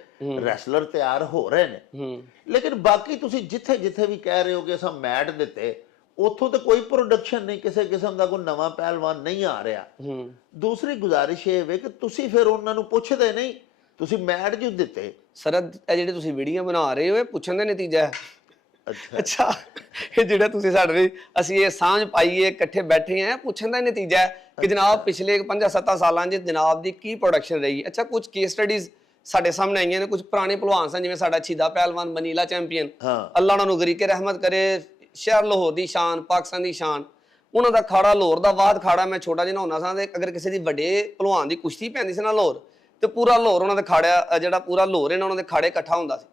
ਰੈਸਲਰ ਤਿਆਰ ਹੋ ਰਹੇ ਨੇ। ਲੇਕਿਨ ਬਾਕੀ ਤੁਸੀਂ ਜਿੱਥੇ ਜਿੱਥੇ ਵੀ ਕਹਿ ਰਹੇ ਹੋ ਕਿ ਅਸਾਂ ਮੈਟ ਦਿੱਤੇ, ਉੱਥੋਂ ਤੇ ਕੋਈ ਪ੍ਰੋਡਕਸ਼ਨ ਨਹੀਂ, ਕਿਸੇ ਕਿਸਮ ਦਾ ਕੋਈ ਨਵਾਂ ਪਹਿਲਵਾਨ ਨਹੀਂ ਆ ਰਿਹਾ। ਦੂਸਰੀ ਗੁਜ਼ਾਰਿਸ਼ ਇਹ ਵੇ ਕਿ ਤੁਸੀਂ ਫਿਰ ਉਹਨਾਂ ਨੂੰ ਪੁੱਛਦੇ ਨਹੀਂ, ਤੁਸੀਂ ਮੈਟ ਜੂ ਦਿੱਤੇ। ਸਰ ਇਹ ਜਿਹੜੇ ਤੁਸੀਂ ਵੀਡੀਓ ਬਣਾ ਰਹੇ ਹੋ, ਇਹ ਪੁੱਛਣ ਦਾ ਨਤੀਜਾ ਹੈ। ਅੱਛਾ, ਇਹ ਜਿਹੜਾ ਤੁਸੀਂ ਸਾਡੇ ਅਸੀਂ ਇਹ ਸਾਂਝ ਪਾਈਏ, ਇਕੱਠੇ ਬੈਠੇ ਆ, ਪੁੱਛਣ ਦਾ ਨਤੀਜਾ ਹੈ ਕਿ ਜਨਾਬ ਪਿਛਲੇ 5-7 ਸਾਲਾਂ 'ਚ ਜਨਾਬ ਦੀ ਕੀ ਪ੍ਰੋਡਕਸ਼ਨ ਰਹੀ। ਅੱਛਾ, ਕੁਝ ਕੇਸ ਸਟੱਡੀਜ਼ ਸਾਡੇ ਸਾਹਮਣੇ ਆਈਆਂ ਨੇ। ਕੁਝ ਪੁਰਾਣੇ ਭਲਵਾਨ ਸਨ, ਜਿਵੇਂ ਸਾਡਾ ਸ਼ਹੀਦਾ ਪਹਿਲਵਾਨ ਮਨੀਲਾ ਚੈਂਪੀਅਨ, ਅੱਲਾਹ ਉਹਨਾਂ ਨੂੰ ਗਰੀਕੇ ਰਹਿਮਤ ਕਰੇ, ਸ਼ਹਿਰ ਲਾਹੌਰ ਦੀ ਸ਼ਾਨ, ਪਾਕਿਸਤਾਨ ਦੀ ਸ਼ਾਨ। ਉਹਨਾਂ ਦਾ ਖਾੜਾ ਲਾਹੌਰ ਦਾ ਬਾਦ ਖਾੜਾ, ਮੈਂ ਛੋਟਾ ਜਿਹਾ ਹੁੰਦਾ ਸਾਂ ਤੇ ਅਗਰ ਕਿਸੇ ਦੀ ਵੱਡੇ ਭਲਵਾਨ ਦੀ ਕੁਸ਼ਤੀ ਪੈਂਦੀ ਸੀ ਨਾ ਲਾਹੌਰ, ਤੇ ਪੂਰਾ ਲਾਹੌਰ ਉਹਨਾਂ ਦੇ ਖਾੜਾ, ਜਿਹੜਾ ਪੂਰਾ ਲਾਹੌਰ ਹੈ ਨਾ, ਉਹਨਾਂ ਦੇ ਖਾੜੇ ਇਕੱਠਾ ਹੁੰਦਾ ਸੀ।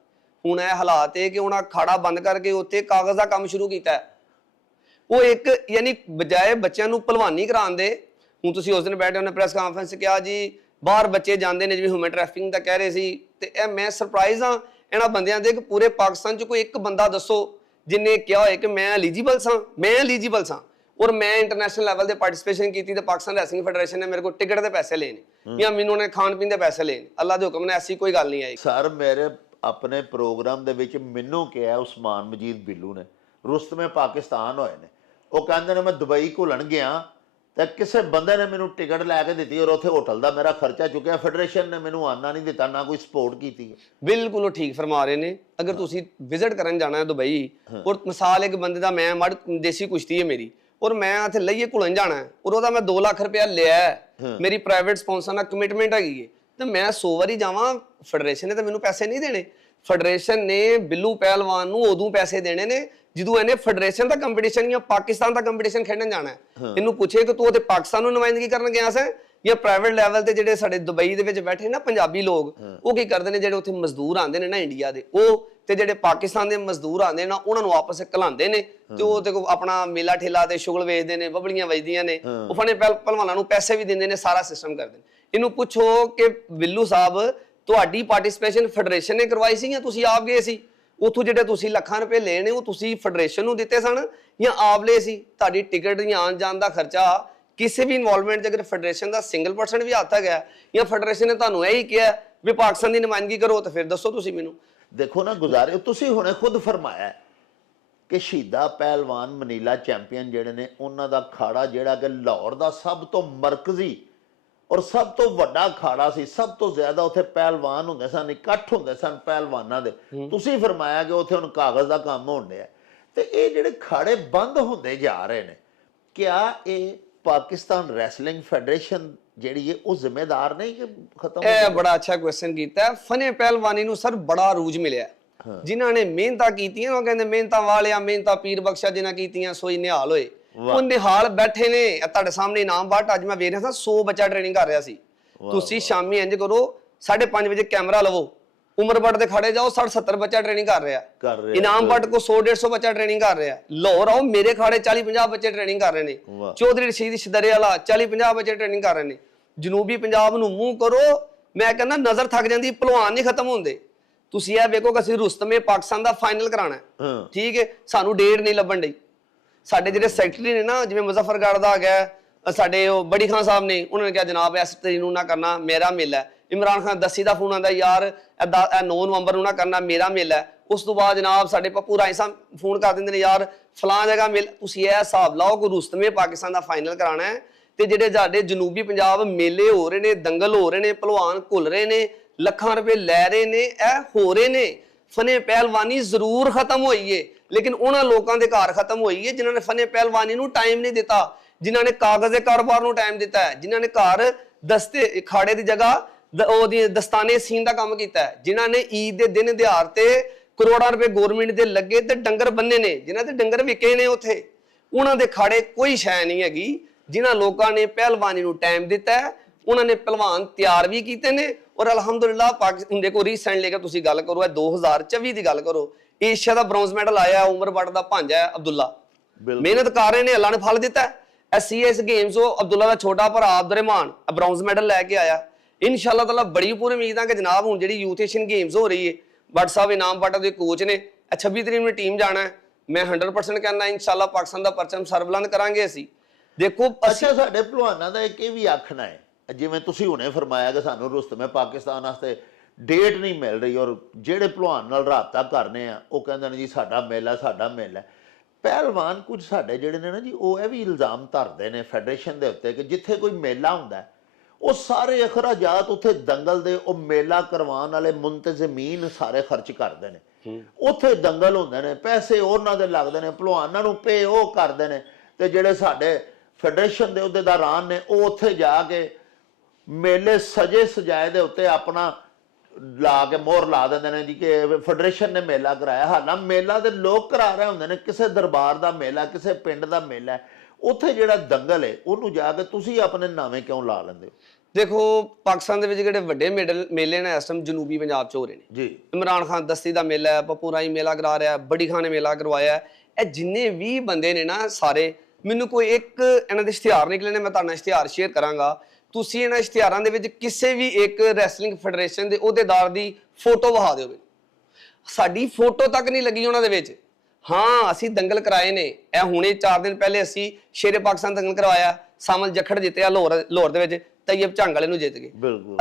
ਹੁਣ ਇਹ ਹਾਲਾਤ ਹੈ ਕਿ ਉਹਨਾਂ ਖਾੜਾ ਬੰਦ ਕਰਕੇ ਉੱਤੇ ਕਾਗਜ਼ ਦਾ ਕੰਮ ਸ਼ੁਰੂ ਕੀਤਾ ਹੈ। ਉਹ ਇੱਕ ਯਾਨੀ ਬਜਾਏ ਬੱਚਿਆਂ ਨੂੰ ਭਲਵਾਨੀ ਕਰਾਉਣ ਦੇ, ਹੁਣ ਤੁਸੀਂ ਉਸ ਦਿਨ ਬੈਠੇ ਉਹਨੇ ਪ੍ਰੈਸ ਕਾਨਫਰੰਸ ਕਿਹਾ ਜੀ ਬਾਹਰ ਬੱਚੇ ਜਾਂਦੇ ਨੇ, ਜਿਵੇਂ ਹਿਊਮਨ ਟ੍ਰੈਫਿਕਿੰਗ ਦਾ ਕਹਿ ਰਹੇ ਸੀ। ਤੇ ਇਹ ਮੈਂ ਸਰਪ੍ਰਾਈਜ਼ ਹਾਂ ਇਹਨਾਂ ਬੰਦਿਆਂ ਦੇ ਕਿ ਪੂਰੇ ਪਾਕਿਸਤਾਨ 'ਚ ਕੋਈ ਇੱਕ ਬੰਦਾ ਦੱਸੋ ਜਿਨੇ ਕਿਹਾ ਹੋਏ ਕਿ ਮੈਂ ਐਲੀਜੀਬਲ ਸਾਂ ਔਰ ਮੈਂ ਇੰਟਰਨੈਸ਼ਨਲ ਲੈਵਲ ਤੇ ਪਾਰਟਿਸਿਪੇਸ਼ਨ ਕੀਤੀ ਤੇ ਪਾਕਿਸਤਾਨ ਰੈਸਲਿੰਗ ਫੈਡਰੇਸ਼ਨ ਨੇ ਮੇਰੇ ਕੋਲ ਟਿਕਟ ਦੇ ਪੈਸੇ ਲਏ ਨੇ ਜਾਂ ਮੈਨੂੰ ਉਹਨੇ ਖਾਣ ਪੀਣ ਦੇ ਪੈਸੇ ਲਏ ਨੇ। ਅੱਲਾਹ ਦੇ ਹੁਕਮ ਨਾਲ ਐਸੀ ਕੋਈ ਗੱਲ ਨਹੀਂ ਆਈ। ਸਰ ਮੇਰੇ ਆਪਣੇ ਪ੍ਰੋਗਰਾਮ ਦੇ ਵਿੱਚ ਮੈਨੂੰ ਕਿਹਾ ਉਸਮਾਨ ਮਜੀਦ ਬਿੱਲੂ ਨੇ, ਰੁਸਤਮੇ ਪਾਕਿਸਤਾਨ ਹੋਏ ਨੇ, ਉਹ ਕਹਿੰਦੇ ਨੇ ਮੈਂ ਦੁਬਈ ਘੁਲਣ ਗਿਆ ਤੇ ਕਿਸੇ ਬੰਦੇ ਨੇ ਮੈਨੂੰ ਟਿਕਟ ਲੈ ਕੇ ਦਿੱਤੀ ਔਰ ਉੱਥੇ ਹੋਟਲ ਦਾ ਮੇਰਾ ਖਰਚਾ ਚੁੱਕਿਆ। ਫੈਡਰੇਸ਼ਨ ਨੇ ਮੈਨੂੰ ਆਨਾ ਨਹੀਂ ਦਿੱਤਾ, ਨਾ ਕੋਈ ਸਪੋਰਟ ਕੀਤੀ। ਬਿਲਕੁਲ ਉਹ ਠੀਕ ਫਰਮਾ ਰਹੇ ਨੇ। ਅਗਰ ਤੁਸੀਂ ਵਿਜ਼ਿਟ ਕਰਨ ਜਾਣਾ ਹੈ ਦੁਬਈ, ਔਰ ਮਿਸਾਲ ਇੱਕ ਬੰਦੇ ਦਾ, ਮੈਂ ਮੜ ਦੇਸੀ ਕੁਸ਼ਤੀ ਹੈ ਮੇਰੀ, ਔਰ ਮੈਂ ਇੱਥੇ ਲਈਏ ਘੁਲਣ ਜਾਣਾ ਹੈ, ਔਰ ਉਹਦਾ ਮੈਂ 2 ਲੱਖ ਰੁਪਇਆ ਲਿਆ, ਮੇਰੀ ਪ੍ਰਾਈਵੇਟ ਸਪਾਂਸਰ ਨਾਲ ਕਮਿਟਮੈਂਟ ਹੈਗੀ ਹੈ, ਤੇ ਮੈਂ 100 ਵਾਰੀ ਜਾਵਾਂ, ਫੈਡਰੇਸ਼ਨ ਨੇ ਤਾਂ ਮੈਨੂੰ ਪੈਸੇ ਨਹੀਂ ਦੇਣੇ। ਫੈਡਰੇਸ਼ਨ ਨੇ ਬਿੱਲੂ ਪਹਿਲਵਾਨ ਨੂੰ ਉਦੋਂ ਪੈਸੇ ਦੇਣੇ ਨੇ ਜਦੋਂ ਇਹਨੇ ਫੈਡਰੇਸ਼ਨ ਦਾ ਕੰਪੀਟੀਸ਼ਨ ਜਾਂ ਪਾਕਿਸਤਾਨ ਦਾ ਕੰਪੀਟੀਸ਼ਨ ਖੇਡਣ ਜਾਣਾ ਹੈ। ਇਹਨੂੰ ਪੁੱਛੇ ਕਿ ਤੂੰ ਉਹਦੇ ਪਾਕਿਸਤਾਨ ਨੂੰ ਨੁਮਾਇੰਦਗੀ ਕਰਨ ਗਿਆ ਸੈਂ ਜਾਂ ਪ੍ਰਾਈਵੇਟ ਲੈਵਲ ਤੇ ਜਿਹੜੇ ਸਾਡੇ ਦੁਬਈ ਦੇ ਵਿੱਚ ਬੈਠੇ ਨਾ ਪੰਜਾਬੀ ਲੋਕ, ਉਹ ਕੀ ਕਰਦੇ ਨੇ, ਜਿਹੜੇ ਉੱਥੇ ਮਜ਼ਦੂਰ ਆਉਂਦੇ ਨੇ ਨਾ ਇੰਡੀਆ ਦੇ, ਉਹ ਤੇ ਜਿਹੜੇ ਪਾਕਿਸਤਾਨ ਦੇ ਮਜ਼ਦੂਰ ਆਉਂਦੇ ਨਾ, ਉਹਨਾਂ ਨੂੰ ਆਪਸ ਵਿੱਚ ਘਲਾਉਂਦੇ ਨੇ ਤੇ ਉਹ ਤੇ ਆਪਣਾ ਮੇਲਾ ਠੇਲਾ ਤੇ ਸ਼ੁਗਲ ਵੇਚਦੇ ਨੇ, ਬਬਲੀਆਂ ਵਜਦੀਆਂ ਨੇ, ਉਹ ਫਨੇ ਪਹਿਲਵਾਨਾਂ ਨੂੰ ਪੈਸੇ ਵੀ ਦਿੰਦੇ ਨੇ, ਸਾਰਾ ਸਿਸਟਮ ਕਰਦੇ ਨੇ। ਇਹਨੂੰ ਪੁੱਛੋ ਕਿ ਬਿੱਲੂ ਸਾਹਿਬ ਤੁਹਾਡੀ ਪਾਰਟਿਸਿਪੇਸ਼ਨ ਫੈਡਰੇਸ਼ਨ ਨੇ ਕਰਵਾਈ ਸੀ ਜਾਂ ਤੁਸੀਂ ਆਪ ਗਏ ਸੀ? ਉੱਥੋਂ ਜਿਹੜੇ ਤੁਸੀਂ ਲੱਖਾਂ ਰੁਪਏ ਲਏ ਨੇ ਉਹ ਤੁਸੀਂ ਫੈਡਰੇਸ਼ਨ ਨੂੰ ਦਿੱਤੇ ਸਨ ਜਾਂ ਆਪ ਲਏ ਸੀ? ਤੁਹਾਡੀ ਟਿਕਟ ਜਾਂ ਆਉਣ ਜਾਣ ਦਾ ਖਰਚਾ ਕਿਸੇ ਵੀ ਇਨਵੋਲਵਮੈਂਟ ਅਗਰ ਫੈਡਰੇਸ਼ਨ ਦਾ -1% ਵੀ ਹੱਥ ਹੈਗਾ ਜਾਂ ਫੈਡਰੇਸ਼ਨ ਨੇ ਤੁਹਾਨੂੰ ਇਹੀ ਕਿਹਾ ਵੀ ਪਾਕਿਸਤਾਨ ਦੀ ਨੁਮਾਇੰਦਗੀ ਕਰੋ, ਤਾਂ ਫਿਰ ਦੱਸੋ ਤੁਸੀਂ ਮੈਨੂੰ। ਦੇਖੋ ਨਾ ਗੁਜ਼ਾਰੇ, ਤੁਸੀਂ ਹੁਣੇ ਖੁਦ ਫਰਮਾਇਆ ਕਿ ਸ਼ਹੀਦਾ ਪਹਿਲਵਾਨ ਮਨੀਲਾ ਚੈਂਪੀਅਨ ਜਿਹੜੇ ਨੇ, ਉਹਨਾਂ ਦਾ ਖਾੜਾ ਜਿਹੜਾ ਕਿ ਲਾਹੌਰ ਦਾ ਸਭ ਤੋਂ ਮਰਕਜ਼ੀ ਔਰ ਸਭ ਤੋਂ ਵੱਡਾ ਖਾੜਾ ਸੀ, ਸਭ ਤੋਂ ਜ਼ਿਆਦਾ ਉੱਥੇ ਪਹਿਲਵਾਨ ਹੁੰਦੇ ਸਨ, ਇਕੱਠ ਹੁੰਦੇ ਸਨ ਪਹਿਲਵਾਨਾਂ ਦੇ। ਤੁਸੀਂ ਫਰਮਾਇਆ ਕਿ ਉੱਥੇ ਹੁਣ ਕਾਗਜ਼ ਦਾ ਕੰਮ ਹੋਣ ਡਿਆ, ਤੇ ਇਹ ਜਿਹੜੇ ਖਾੜੇ ਬੰਦ ਹੁੰਦੇ ਜਾ ਰਹੇ ਨੇ, ਕਿਆ ਇਹ ਪਾਕਿਸਤਾਨ ਰੈਸਲਿੰਗ ਫੈਡਰੇਸ਼ਨ ਜਿਹੜੀ ਹੈ ਉਹ ਜ਼ਿੰਮੇਦਾਰ ਨਹੀਂ ਕਿ ਖਤਮ? ਇਹ ਬੜਾ ਅੱਛਾ ਕੁਐਸਚਨ ਕੀਤਾ। ਫਨੇ ਪਹਿਲਵਾਨੀ ਨੂੰ ਸਰ ਬੜਾ ਰੂਜ ਮਿਲਿਆ। ਜਿਨ੍ਹਾਂ ਨੇ ਮਿਹਨਤਾਂ ਕੀਤੀਆਂ ਉਹ ਕਹਿੰਦੇ ਮਿਹਨਤਾਂ ਵਾਲਿਆਂ, ਮਿਹਨਤਾਂ ਪੀਰ ਬਖਸ਼ਾ ਜਿਨ੍ਹਾਂ ਕੀਤੀਆਂ ਸੋਈ ਨਿਹਾਲ ਹੋਏ। ਉਹ ਨਿਹਾਲ ਬੈਠੇ ਨੇ ਤੁਹਾਡੇ ਸਾਹਮਣੇ ਇਨਾਮ ਬਾਟ। ਅੱਜ ਮੈਂ ਵੇਖ ਰਿਹਾ ਸੀ 100 ਬੱਚਾ ਟ੍ਰੇਨਿੰਗ ਕਰ ਰਿਹਾ ਸੀ। ਤੁਸੀਂ ਸ਼ਾਮੀ ਇੰਜ ਕਰੋ 5:30 ਵਜੇ ਕੈਮਰਾ ਲਵੋ, ਉਮਰ ਬੱਟ ਦੇ ਖੜੇ ਜਾਓ, 60-70 ਬੱਚਾ ਟ੍ਰੇਨਿੰਗ ਕਰ ਰਿਹਾ। ਇਨਾਮ ਬੱਟ ਕੋ 100-150 ਬੱਚਾ ਟ੍ਰੇਨਿੰਗ ਕਰ ਰਿਹਾ। ਲਾਹੌਰ ਆਓ, ਮੇਰੇ ਖਾੜੇ 40-50 ਬੱਚੇ ਟ੍ਰੇਨਿੰਗ ਕਰ ਰਹੇ ਨੇ। ਚੌਧਰੀ ਰਸ਼ੀਦ ਸ਼ਦਰੇ ਵਾਲਾ 40-50 ਬੱਚੇ ਟ੍ਰੇਨਿੰਗ ਕਰ ਰਹੇ ਨੇ। ਜਨੂਬੀ ਪੰਜਾਬ ਨੂੰ ਮੂੰਹ ਕਰੋ, ਮੈਂ ਕਹਿੰਦਾ ਨਜ਼ਰ ਥੱਕ ਜਾਂਦੀ, ਭਲਵਾਨ ਨਹੀਂ ਖਤਮ ਹੁੰਦੇ। ਤੁਸੀਂ ਇਹ ਵੇਖੋ ਕਿ ਅਸੀਂ ਰੁਸਤਮੇ ਪਾਕਿਸਤਾਨ ਦਾ ਫਾਈਨਲ ਕਰਾਣਾ, ਠੀਕ ਹੈ, ਸਾਨੂੰ ਡੇਟ ਨਹੀਂ ਲੱਭਣ ਡਈ। ਸਾਡੇ ਜਿਹੜੇ ਸੈਕਟਰੀ ਨੇ ਨਾ, ਜਿਵੇਂ ਮੁਜ਼ੱਫਰਗੜ੍ਹ ਦਾ ਆ ਗਿਆ, ਸਾਡੇ ਉਹ ਬੜੀ ਖਾਨ ਸਾਹਿਬ ਨੇ, ਉਹਨਾਂ ਨੇ ਕਿਹਾ ਜਨਾਬ ਇਸ ਤਰੀਕ ਨੂੰ ਨਾ ਕਰਨਾ, ਮੇਰਾ ਮੇਲਾ ਹੈ। ਇਮਰਾਨ ਖਾਨ ਦੱਸੀ ਦਾ ਫੋਨ ਆਉਂਦਾ ਯਾਰ 9 ਨਵੰਬਰ ਨੂੰ ਨਾ ਕਰਨਾ, ਮੇਰਾ ਮੇਲਾ ਹੈ। ਉਸ ਤੋਂ ਬਾਅਦ ਜਨਾਬ ਸਾਡੇ ਪੱਪੂ ਰਾਏ ਸਾਹਿਬ ਫੋਨ ਕਰ ਦਿੰਦੇ ਨੇ ਯਾਰ ਫਲਾਂ ਜਗ੍ਹਾ ਮਿਲ, ਤੁਸੀਂ ਇਹ ਹਿਸਾਬ ਲਾਓ ਕਿ ਰੁਸਤਮੇ ਪਾਕਿਸਤਾਨ ਦਾ ਫਾਈਨਲ ਕਰਾਉਣਾ ਹੈ ਤੇ ਜਿਹੜੇ ਸਾਡੇ ਜਨੂਬੀ ਪੰਜਾਬ ਮੇਲੇ ਹੋ ਰਹੇ ਨੇ, ਦੰਗਲ ਹੋ ਰਹੇ ਨੇ, ਭਲਵਾਨ ਘੁਲ ਰਹੇ ਨੇ, ਲੱਖਾਂ ਰੁਪਏ ਲੈ ਰਹੇ ਨੇ, ਇਹ ਹੋ ਰਹੇ ਨੇ। ਫਨੇ ਪਹਿਲਵਾਨੀ ਜ਼ਰੂਰ ਖਤਮ ਹੋਈ ਏ, ਲੇਕਿਨ ਉਹਨਾਂ ਲੋਕਾਂ ਦੇ ਘਰ ਖਤਮ ਹੋਈ ਏ ਜਿਨ੍ਹਾਂ ਨੇ ਫਨੇ ਪਹਿਲਵਾਨੀ ਨੂੰ ਟਾਈਮ ਨਹੀਂ ਦਿੱਤਾ, ਜਿਨ੍ਹਾਂ ਨੇ ਕਾਗਜ਼ ਦੇ ਕਾਰੋਬਾਰ ਨੂੰ ਟਾਈਮ ਦਿੱਤਾ ਹੈ, ਜਿਨ੍ਹਾਂ ਨੇ ਘਰ ਦਸਤੇ ਖਾੜੇ ਦੀ ਜਗ੍ਹਾ ਉਹਦੀ ਦਸਤਾਨੇ ਸੀਨ ਦਾ ਕੰਮ ਕੀਤਾ ਹੈ, ਜਿਨ੍ਹਾਂ ਨੇ ਈਦ ਦੇ ਦਿਨ ਦਿਹਾੜ ਤੇ ਕਰੋੜਾਂ ਰੁਪਏ ਗਵਰਨਮੈਂਟ ਦੇ ਲੱਗੇ ਤੇ ਡੰਗਰ ਬੰਨੇ ਨੇ, ਜਿਨ੍ਹਾਂ ਦੇ ਡੰਗਰ ਵਿਕੇ ਨੇ ਉੱਥੇ, ਉਹਨਾਂ ਦੇ ਖਾੜੇ ਕੋਈ ਸ਼ੈ ਨਹੀਂ ਹੈਗੀ। ਜਿਨ੍ਹਾਂ ਲੋਕਾਂ ਨੇ ਪਹਿਲਵਾਨੀ ਨੂੰ ਟਾਈਮ ਦਿੱਤਾ ਹੈ ਉਹਨਾਂ ਨੇ ਪਹਿਲਵਾਨ ਤਿਆਰ ਵੀ ਕੀਤੇ ਨੇ ਔਰ ਅਲਹਮਦੁਲਿਲਾ ਪਾਕਿਸਤਾਨ ਦੇਖੋ ਰੀਸੈਂਟਲੀ ਅਗਰ ਤੁਸੀਂ ਗੱਲ ਕਰੋ 2024 ਦੀ ਗੱਲ ਕਰੋ, ਏਸ਼ੀਆ ਦਾ ਬ੍ਰੌਂਜ਼ ਮੈਡਲ ਆਇਆ ਉਮਰ ਬੱਟ ਦਾ ਭਾਂਜਾ ਹੈ ਅਬਦੁੱਲਾ, ਮਿਹਨਤ ਕਰ ਰਹੇ ਨੇ, ਅੱਲਾ ਨੇ ਫਲ ਦਿੱਤਾ ਹੈ। ਸੀਐਸ ਗੇਮਸ ਉਹ ਅਬਦੁੱਲਾ ਦਾ ਛੋਟਾ ਭਰਾ ਅਬਦੁਰਹਿਮਾਨ ਬ੍ਰੌਂਜ਼ ਮੈਡਲ ਲੈ ਕੇ ਆਇਆ। ਇਨਸ਼ਾਅੱਲਾ ਤਾਲਾ ਬੜੀ ਪੂਰੀ ਉਮੀਦ ਹੈ ਕਿ ਜਨਾਬ ਹੁਣ ਜਿਹੜੀ ਯੂਥ ਏਸ਼ੀਅਨ ਗੇਮਸ ਹੋ ਰਹੀ ਹੈ, ਬੱਟ ਸਾਹਿਬ ਇਨਾਮ ਬਾਟਾ ਦੇ ਕੋਚ ਨੇ, 26 ਤਰੀਕ ਨੂੰ ਟੀਮ ਜਾਣਾ ਹੈ, ਮੈਂ 100% ਕਹਿੰਦਾ ਇਨਸ਼ਾਅੱਲਾ ਪਾਕਿਸਤਾਨ ਦਾ ਪਰਚਮ ਸਰਬੁਲੰਦ ਕਰਾਂਗੇ ਅਸੀਂ। ਦੇਖੋ ਅੱਛਾ ਸਾਡੇ ਭਲਵਾਨਾਂ ਦਾ ਇੱਕ ਇਹ ਵੀ ਆਖਣਾ ਹੈ, ਜਿਵੇਂ ਤੁਸੀਂ ਹੁਣੇ ਫਰਮਾਇਆ ਕਿ ਸਾਨੂੰ ਰੁਸਤਮੇ ਪਾਕਿਸਤਾਨ ਵਾਸਤੇ ਡੇਟ ਨਹੀਂ ਮਿਲ ਰਹੀ ਔਰ ਜਿਹੜੇ ਭਲਵਾਨ ਨਾਲ ਰਾਬਤਾ ਕਰਨੇ ਆ ਉਹ ਕਹਿੰਦੇ ਨੇ ਜੀ ਸਾਡਾ ਮੇਲਾ ਸਾਡਾ ਮੇਲਾ। ਪਹਿਲਵਾਨ ਕੁਝ ਸਾਡੇ ਜਿਹੜੇ ਨੇ ਨਾ ਜੀ ਉਹ ਇਹ ਵੀ ਇਲਜ਼ਾਮ ਧਰਦੇ ਨੇ ਫੈਡਰੇਸ਼ਨ ਦੇ ਉੱਤੇ ਕਿ ਜਿੱਥੇ ਕੋਈ ਮੇਲਾ ਹੁੰਦਾ ਉਹ ਸਾਰੇ ਅਖਰਾਜਾਤ ਉੱਥੇ ਦੰਗਲ ਦੇ ਉਹ ਮੇਲਾ ਕਰਵਾਉਣ ਵਾਲੇ ਮੁੰਤਜ਼ਮੀਨ ਸਾਰੇ ਖਰਚ ਕਰਦੇ ਨੇ, ਉੱਥੇ ਦੰਗਲ ਹੁੰਦੇ ਨੇ, ਪੈਸੇ ਉਹਨਾਂ ਦੇ ਲੱਗਦੇ ਨੇ, ਭਲਵਾਨਾਂ ਨੂੰ ਪੇ ਉਹ ਕਰਦੇ ਨੇ, ਤੇ ਜਿਹੜੇ ਸਾਡੇ ਫੈਡਰੇਸ਼ਨ ਦੇ ਅਹੁਦੇਦਾਰਾਂ ਨੇ ਉਹ ਉੱਥੇ ਜਾ ਕੇ ਮੇਲੇ ਸਜੇ ਸਜਾਏ ਦੇ ਉੱਤੇ ਆਪਣਾ ਲਾ ਕੇ ਮੋਹਰ ਲਾ ਦਿੰਦੇ ਨੇ ਜੀ ਕਿ ਫੈਡਰੇਸ਼ਨ ਨੇ ਮੇਲਾ ਕਰਾਇਆ। ਹਾਲਾਂ ਮੇਲਾ ਦੇ ਲੋਕ ਕਰਾ ਰਹੇ ਹੁੰਦੇ ਨੇ, ਕਿਸੇ ਦਰਬਾਰ ਦਾ ਮੇਲਾ, ਕਿਸੇ ਪਿੰਡ ਦਾ ਮੇਲਾ, ਉੱਥੇ ਜਿਹੜਾ ਦੰਗਲ ਹੈ ਉਹਨੂੰ ਜਾ ਕੇ ਤੁਸੀਂ ਆਪਣੇ ਨਾਵੇਂ ਕਿਉਂ ਲਾ ਲੈਂਦੇ ਹੋ? ਦੇਖੋ ਪਾਕਿਸਤਾਨ ਦੇ ਵਿੱਚ ਜਿਹੜੇ ਵੱਡੇ ਮੇਲੇ ਨੇ ਇਸ ਟਾਈਮ ਜਨੂਬੀ ਪੰਜਾਬ 'ਚ ਹੋ ਰਹੇ ਨੇ ਜੀ। ਇਮਰਾਨ ਖਾਨ ਦਸਤੀ ਦਾ ਮੇਲਾ ਹੈ, ਪੱਪੂ ਰਾਈ ਮੇਲਾ ਕਰਾ ਰਿਹਾ, ਬੜੀ ਖਾਨ ਨੇ ਮੇਲਾ ਕਰਵਾਇਆ। ਇਹ ਜਿੰਨੇ ਵੀ ਬੰਦੇ ਨੇ ਨਾ ਸਾਰੇ, ਮੈਨੂੰ ਕੋਈ ਇੱਕ ਇਹਨਾਂ ਦੇ ਇਸ਼ਤਿਹਾਰ ਨਿਕਲੇ ਨੇ, ਮੈਂ ਤੁਹਾਡੇ ਨਾਲ ਇਸ਼ਤਿਹਾਰ ਸ਼ੇਅਰ ਕਰਾਂਗਾ। ਤੁਸੀਂ ਇਹਨਾਂ ਇਸ਼ਤਿਹਾਰਾਂ ਦੇ ਵਿੱਚ ਕਿਸੇ ਵੀ ਇੱਕ ਰੈਸਲਿੰਗ ਫੈਡਰੇਸ਼ਨ ਦੇ ਅਹੁਦੇਦਾਰ ਦੀ ਫੋਟੋ ਵਿਖਾ ਦਿਓ, ਸਾਡੀ ਫੋਟੋ ਤੱਕ ਨਹੀਂ ਲੱਗੀ ਉਹਨਾਂ ਦੇ ਵਿੱਚ। ਹਾਂ ਅਸੀਂ ਦੰਗਲ ਕਰਾਏ ਨੇ, ਇਹ ਹੁਣੇ 4 ਦਿਨ ਪਹਿਲੇ ਅਸੀਂ ਸ਼ੇਰੇ ਪਾਕਿਸਤਾਨ ਦੰਗਲ ਕਰਵਾਇਆ, ਸਾਮਲ ਜਖੜ ਜਿੱਤਿਆ ਲਾਹੌਰ ਦੇ ਵਿੱਚ, ਤੈਯਬ ਝੰਗ ਵਾਲੇ ਨੂੰ ਜਿੱਤ ਗਏ।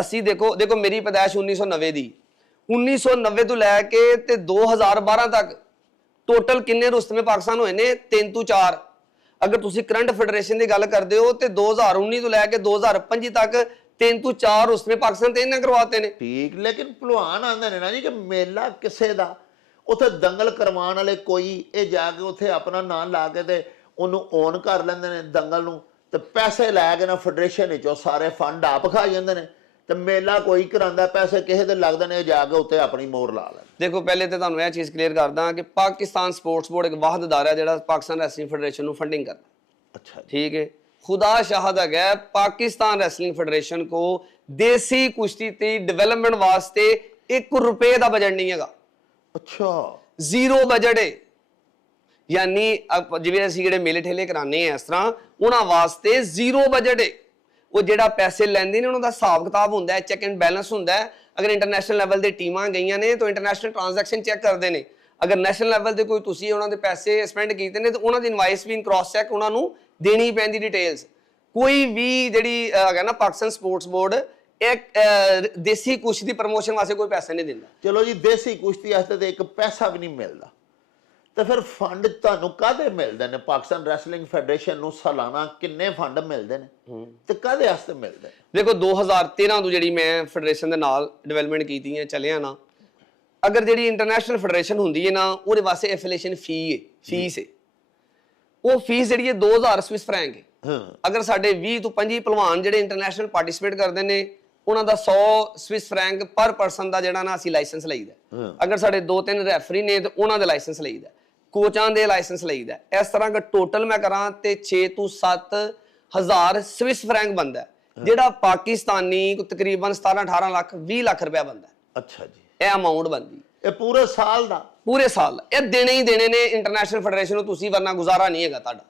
ਅਸੀਂ ਦੇਖੋ ਮੇਰੀ ਪੈਦਾਇਸ਼ 1990 ਦੀ, 1990 ਤੋਂ ਲੈ ਕੇ ਤੇ 2012 ਤੱਕ ਟੋਟਲ ਕਿੰਨੇ ਰੁਸਤਮੇ ਪਾਕਿਸਤਾਨ ਹੋਏ ਨੇ? 3 ਤੋਂ 4। ਅਗਰ ਤੁਸੀਂ ਕਰੰਟ ਫੈਡਰੇਸ਼ਨ ਦੀ ਗੱਲ ਕਰਦੇ ਹੋ ਤੇ 2019 ਤੋਂ ਲੈ ਕੇ 2025 ਤੱਕ 3 ਤੋਂ 4 ਰੁਸਤਮੇ ਪਾਕਿਸਤਾਨ ਤੇ ਇਹਨਾਂ ਕਰਵਾਤੇ ਨੇ। ਠੀਕ, ਲੇਕਿਨ ਭਲਵਾਨ ਆਂਦੇ ਨੇ ਨਾ ਜੀ ਕਿ ਮੇਲਾ ਕਿਸੇ ਦਾ, ਉੱਥੇ ਦੰਗਲ ਕਰਵਾਉਣ ਵਾਲੇ ਕੋਈ ਇਹ ਜਾ ਕੇ ਉੱਥੇ ਆਪਣਾ ਨਾਂ ਲਾ ਕੇ ਤੇ ਉਹਨੂੰ ਓਨ ਕਰ ਲੈਂਦੇ ਨੇ ਦੰਗਲ ਨੂੰ, ਤੇ ਪੈਸੇ ਲੈ ਕੇ ਨਾ ਫੈਡਰੇਸ਼ਨ ਵਿੱਚੋਂ ਸਾਰੇ ਫੰਡ ਆਪ ਖਾ ਜਾਂਦੇ ਨੇ, ਤੇ ਮੇਲਾ ਕੋਈ ਕਰਾਂਦਾ, ਪੈਸੇ ਕਿਸੇ ਦੇ ਲੱਗਦੇ ਨੇ, ਜਾ ਕੇ ਉੱਤੇ ਆਪਣੀ ਮੋਹਰ ਲਾ ਲੈਂਦੇ। ਦੇਖੋ ਪਹਿਲੇ ਤੇ ਤੁਹਾਨੂੰ ਇਹ ਚੀਜ਼ ਕਲੀਅਰ ਕਰਦਾ ਕਿ ਪਾਕਿਸਤਾਨ ਸਪੋਰਟਸ ਬੋਰਡ ਇੱਕ ਵਾਹਿਦ ਅਦਾਰਾ ਜਿਹੜਾ ਪਾਕਿਸਤਾਨ ਰੈਸਲਿੰਗ ਫੈਡਰੇਸ਼ਨ ਨੂੰ ਫੰਡਿੰਗ ਕਰਦਾ। अच्छा ठीक है, खुदा शाहद है पाकिस्तान रेसलिंग फेडरेशन को देसी कुश्ती की डेवलपमेंट वास्ते 1 रुपए का बजट नहीं है। अच्छा, जीरो बजट है, यानी जिवें असीं जिहड़े मेले ठेले कराने हैं इस तरह उन्हां वास्ते जीरो बजट है। वो जिहड़ा पैसे लैंदे ने उन्हां दा हिसाब किताब हुंदा है, चैक एंड बैलेंस हुंदा है। अगर इंटरनेशनल लैवल दी टीमां गईयां ने तो इंटरनेशनल ट्रांजैक्शन चैक करदे ने, अगर नैशनल लैवल ते कोई तुसीं उन्हां दे पैसे स्पेंड कीते ने तो उन्हां दी इनवाइस भी क्रॉस चैक उन्हां नूं देनी पैंदी डिटेल्स। कोई भी जिहड़ी है ना पाकिस्तान स्पोर्ट्स बोर्ड एक देसी कुश्ती दी प्रमोशन वास्ते कोई पैसे नहीं दिंदा। चलो जी, देसी कुश्ती वास्ते तो एक पैसा भी नहीं मिलता, तो फिर फंड तुहानूं काहदे मिलदे ने? पाकिस्तान रैसलिंग फेडरेशन नूं सालाना किन्ने फंड मिलदे ने ते काहदे वास्ते मिलदे? देखो 2013 ਤੋਂ ਜਿਹੜੀ ਮੈਂ ਫੈਡਰੇਸ਼ਨ ਦੇ ਨਾਲ ਡਿਵੈਲਪਮੈਂਟ ਕੀਤੀ ਹੈ ਚੱਲਿਆ ਨਾ, अगर जी इंटरनेशनल फेडरेशन होंगी है ना वो वास्ते एफिलेशन फी है, फीस है, वो फीस जी 2000 स्विस फ्रैंक है। अगर साढ़े 20 ਤੋਂ 25 पहलवान जो इंटरनेशनल पार्टिसिपेट करते हैं उन्होंने 100 स्विस फ्रैंक पर परसन का जोड़ा ना असी लाइसेंस लईदा। अगर साढ़े 2-3 रैफरी ने तो उन्होंने लाइसेंस लईदा, कोचां दे लाइसेंस लईदा। इस तरह का टोटल मैं करा तो 6 ਤੋਂ 7 हज़ार स्विस फ्रैंक बनता है, जोड़ा पाकिस्तानी तकरीबन 17-18 लाख 20 लाख रुपया बनता है। अच्छा जी, ਇਹ ਅਮਾਉਂਟ ਬਣਦੀ ਇਹ ਪੂਰੇ ਸਾਲ ਦਾ? ਪੂਰੇ ਸਾਲ ਦਾ ਇਹ ਦੇਣੇ ਹੀ ਦੇਣੇ ਨੇ ਇੰਟਰਨੈਸ਼ਨਲ ਫੈਡਰੇਸ਼ਨ ਨੂੰ, ਤੁਸੀਂ ਵਰਨਾ ਗੁਜ਼ਾਰਾ ਨਹੀਂ ਹੈਗਾ ਤੁਹਾਡਾ।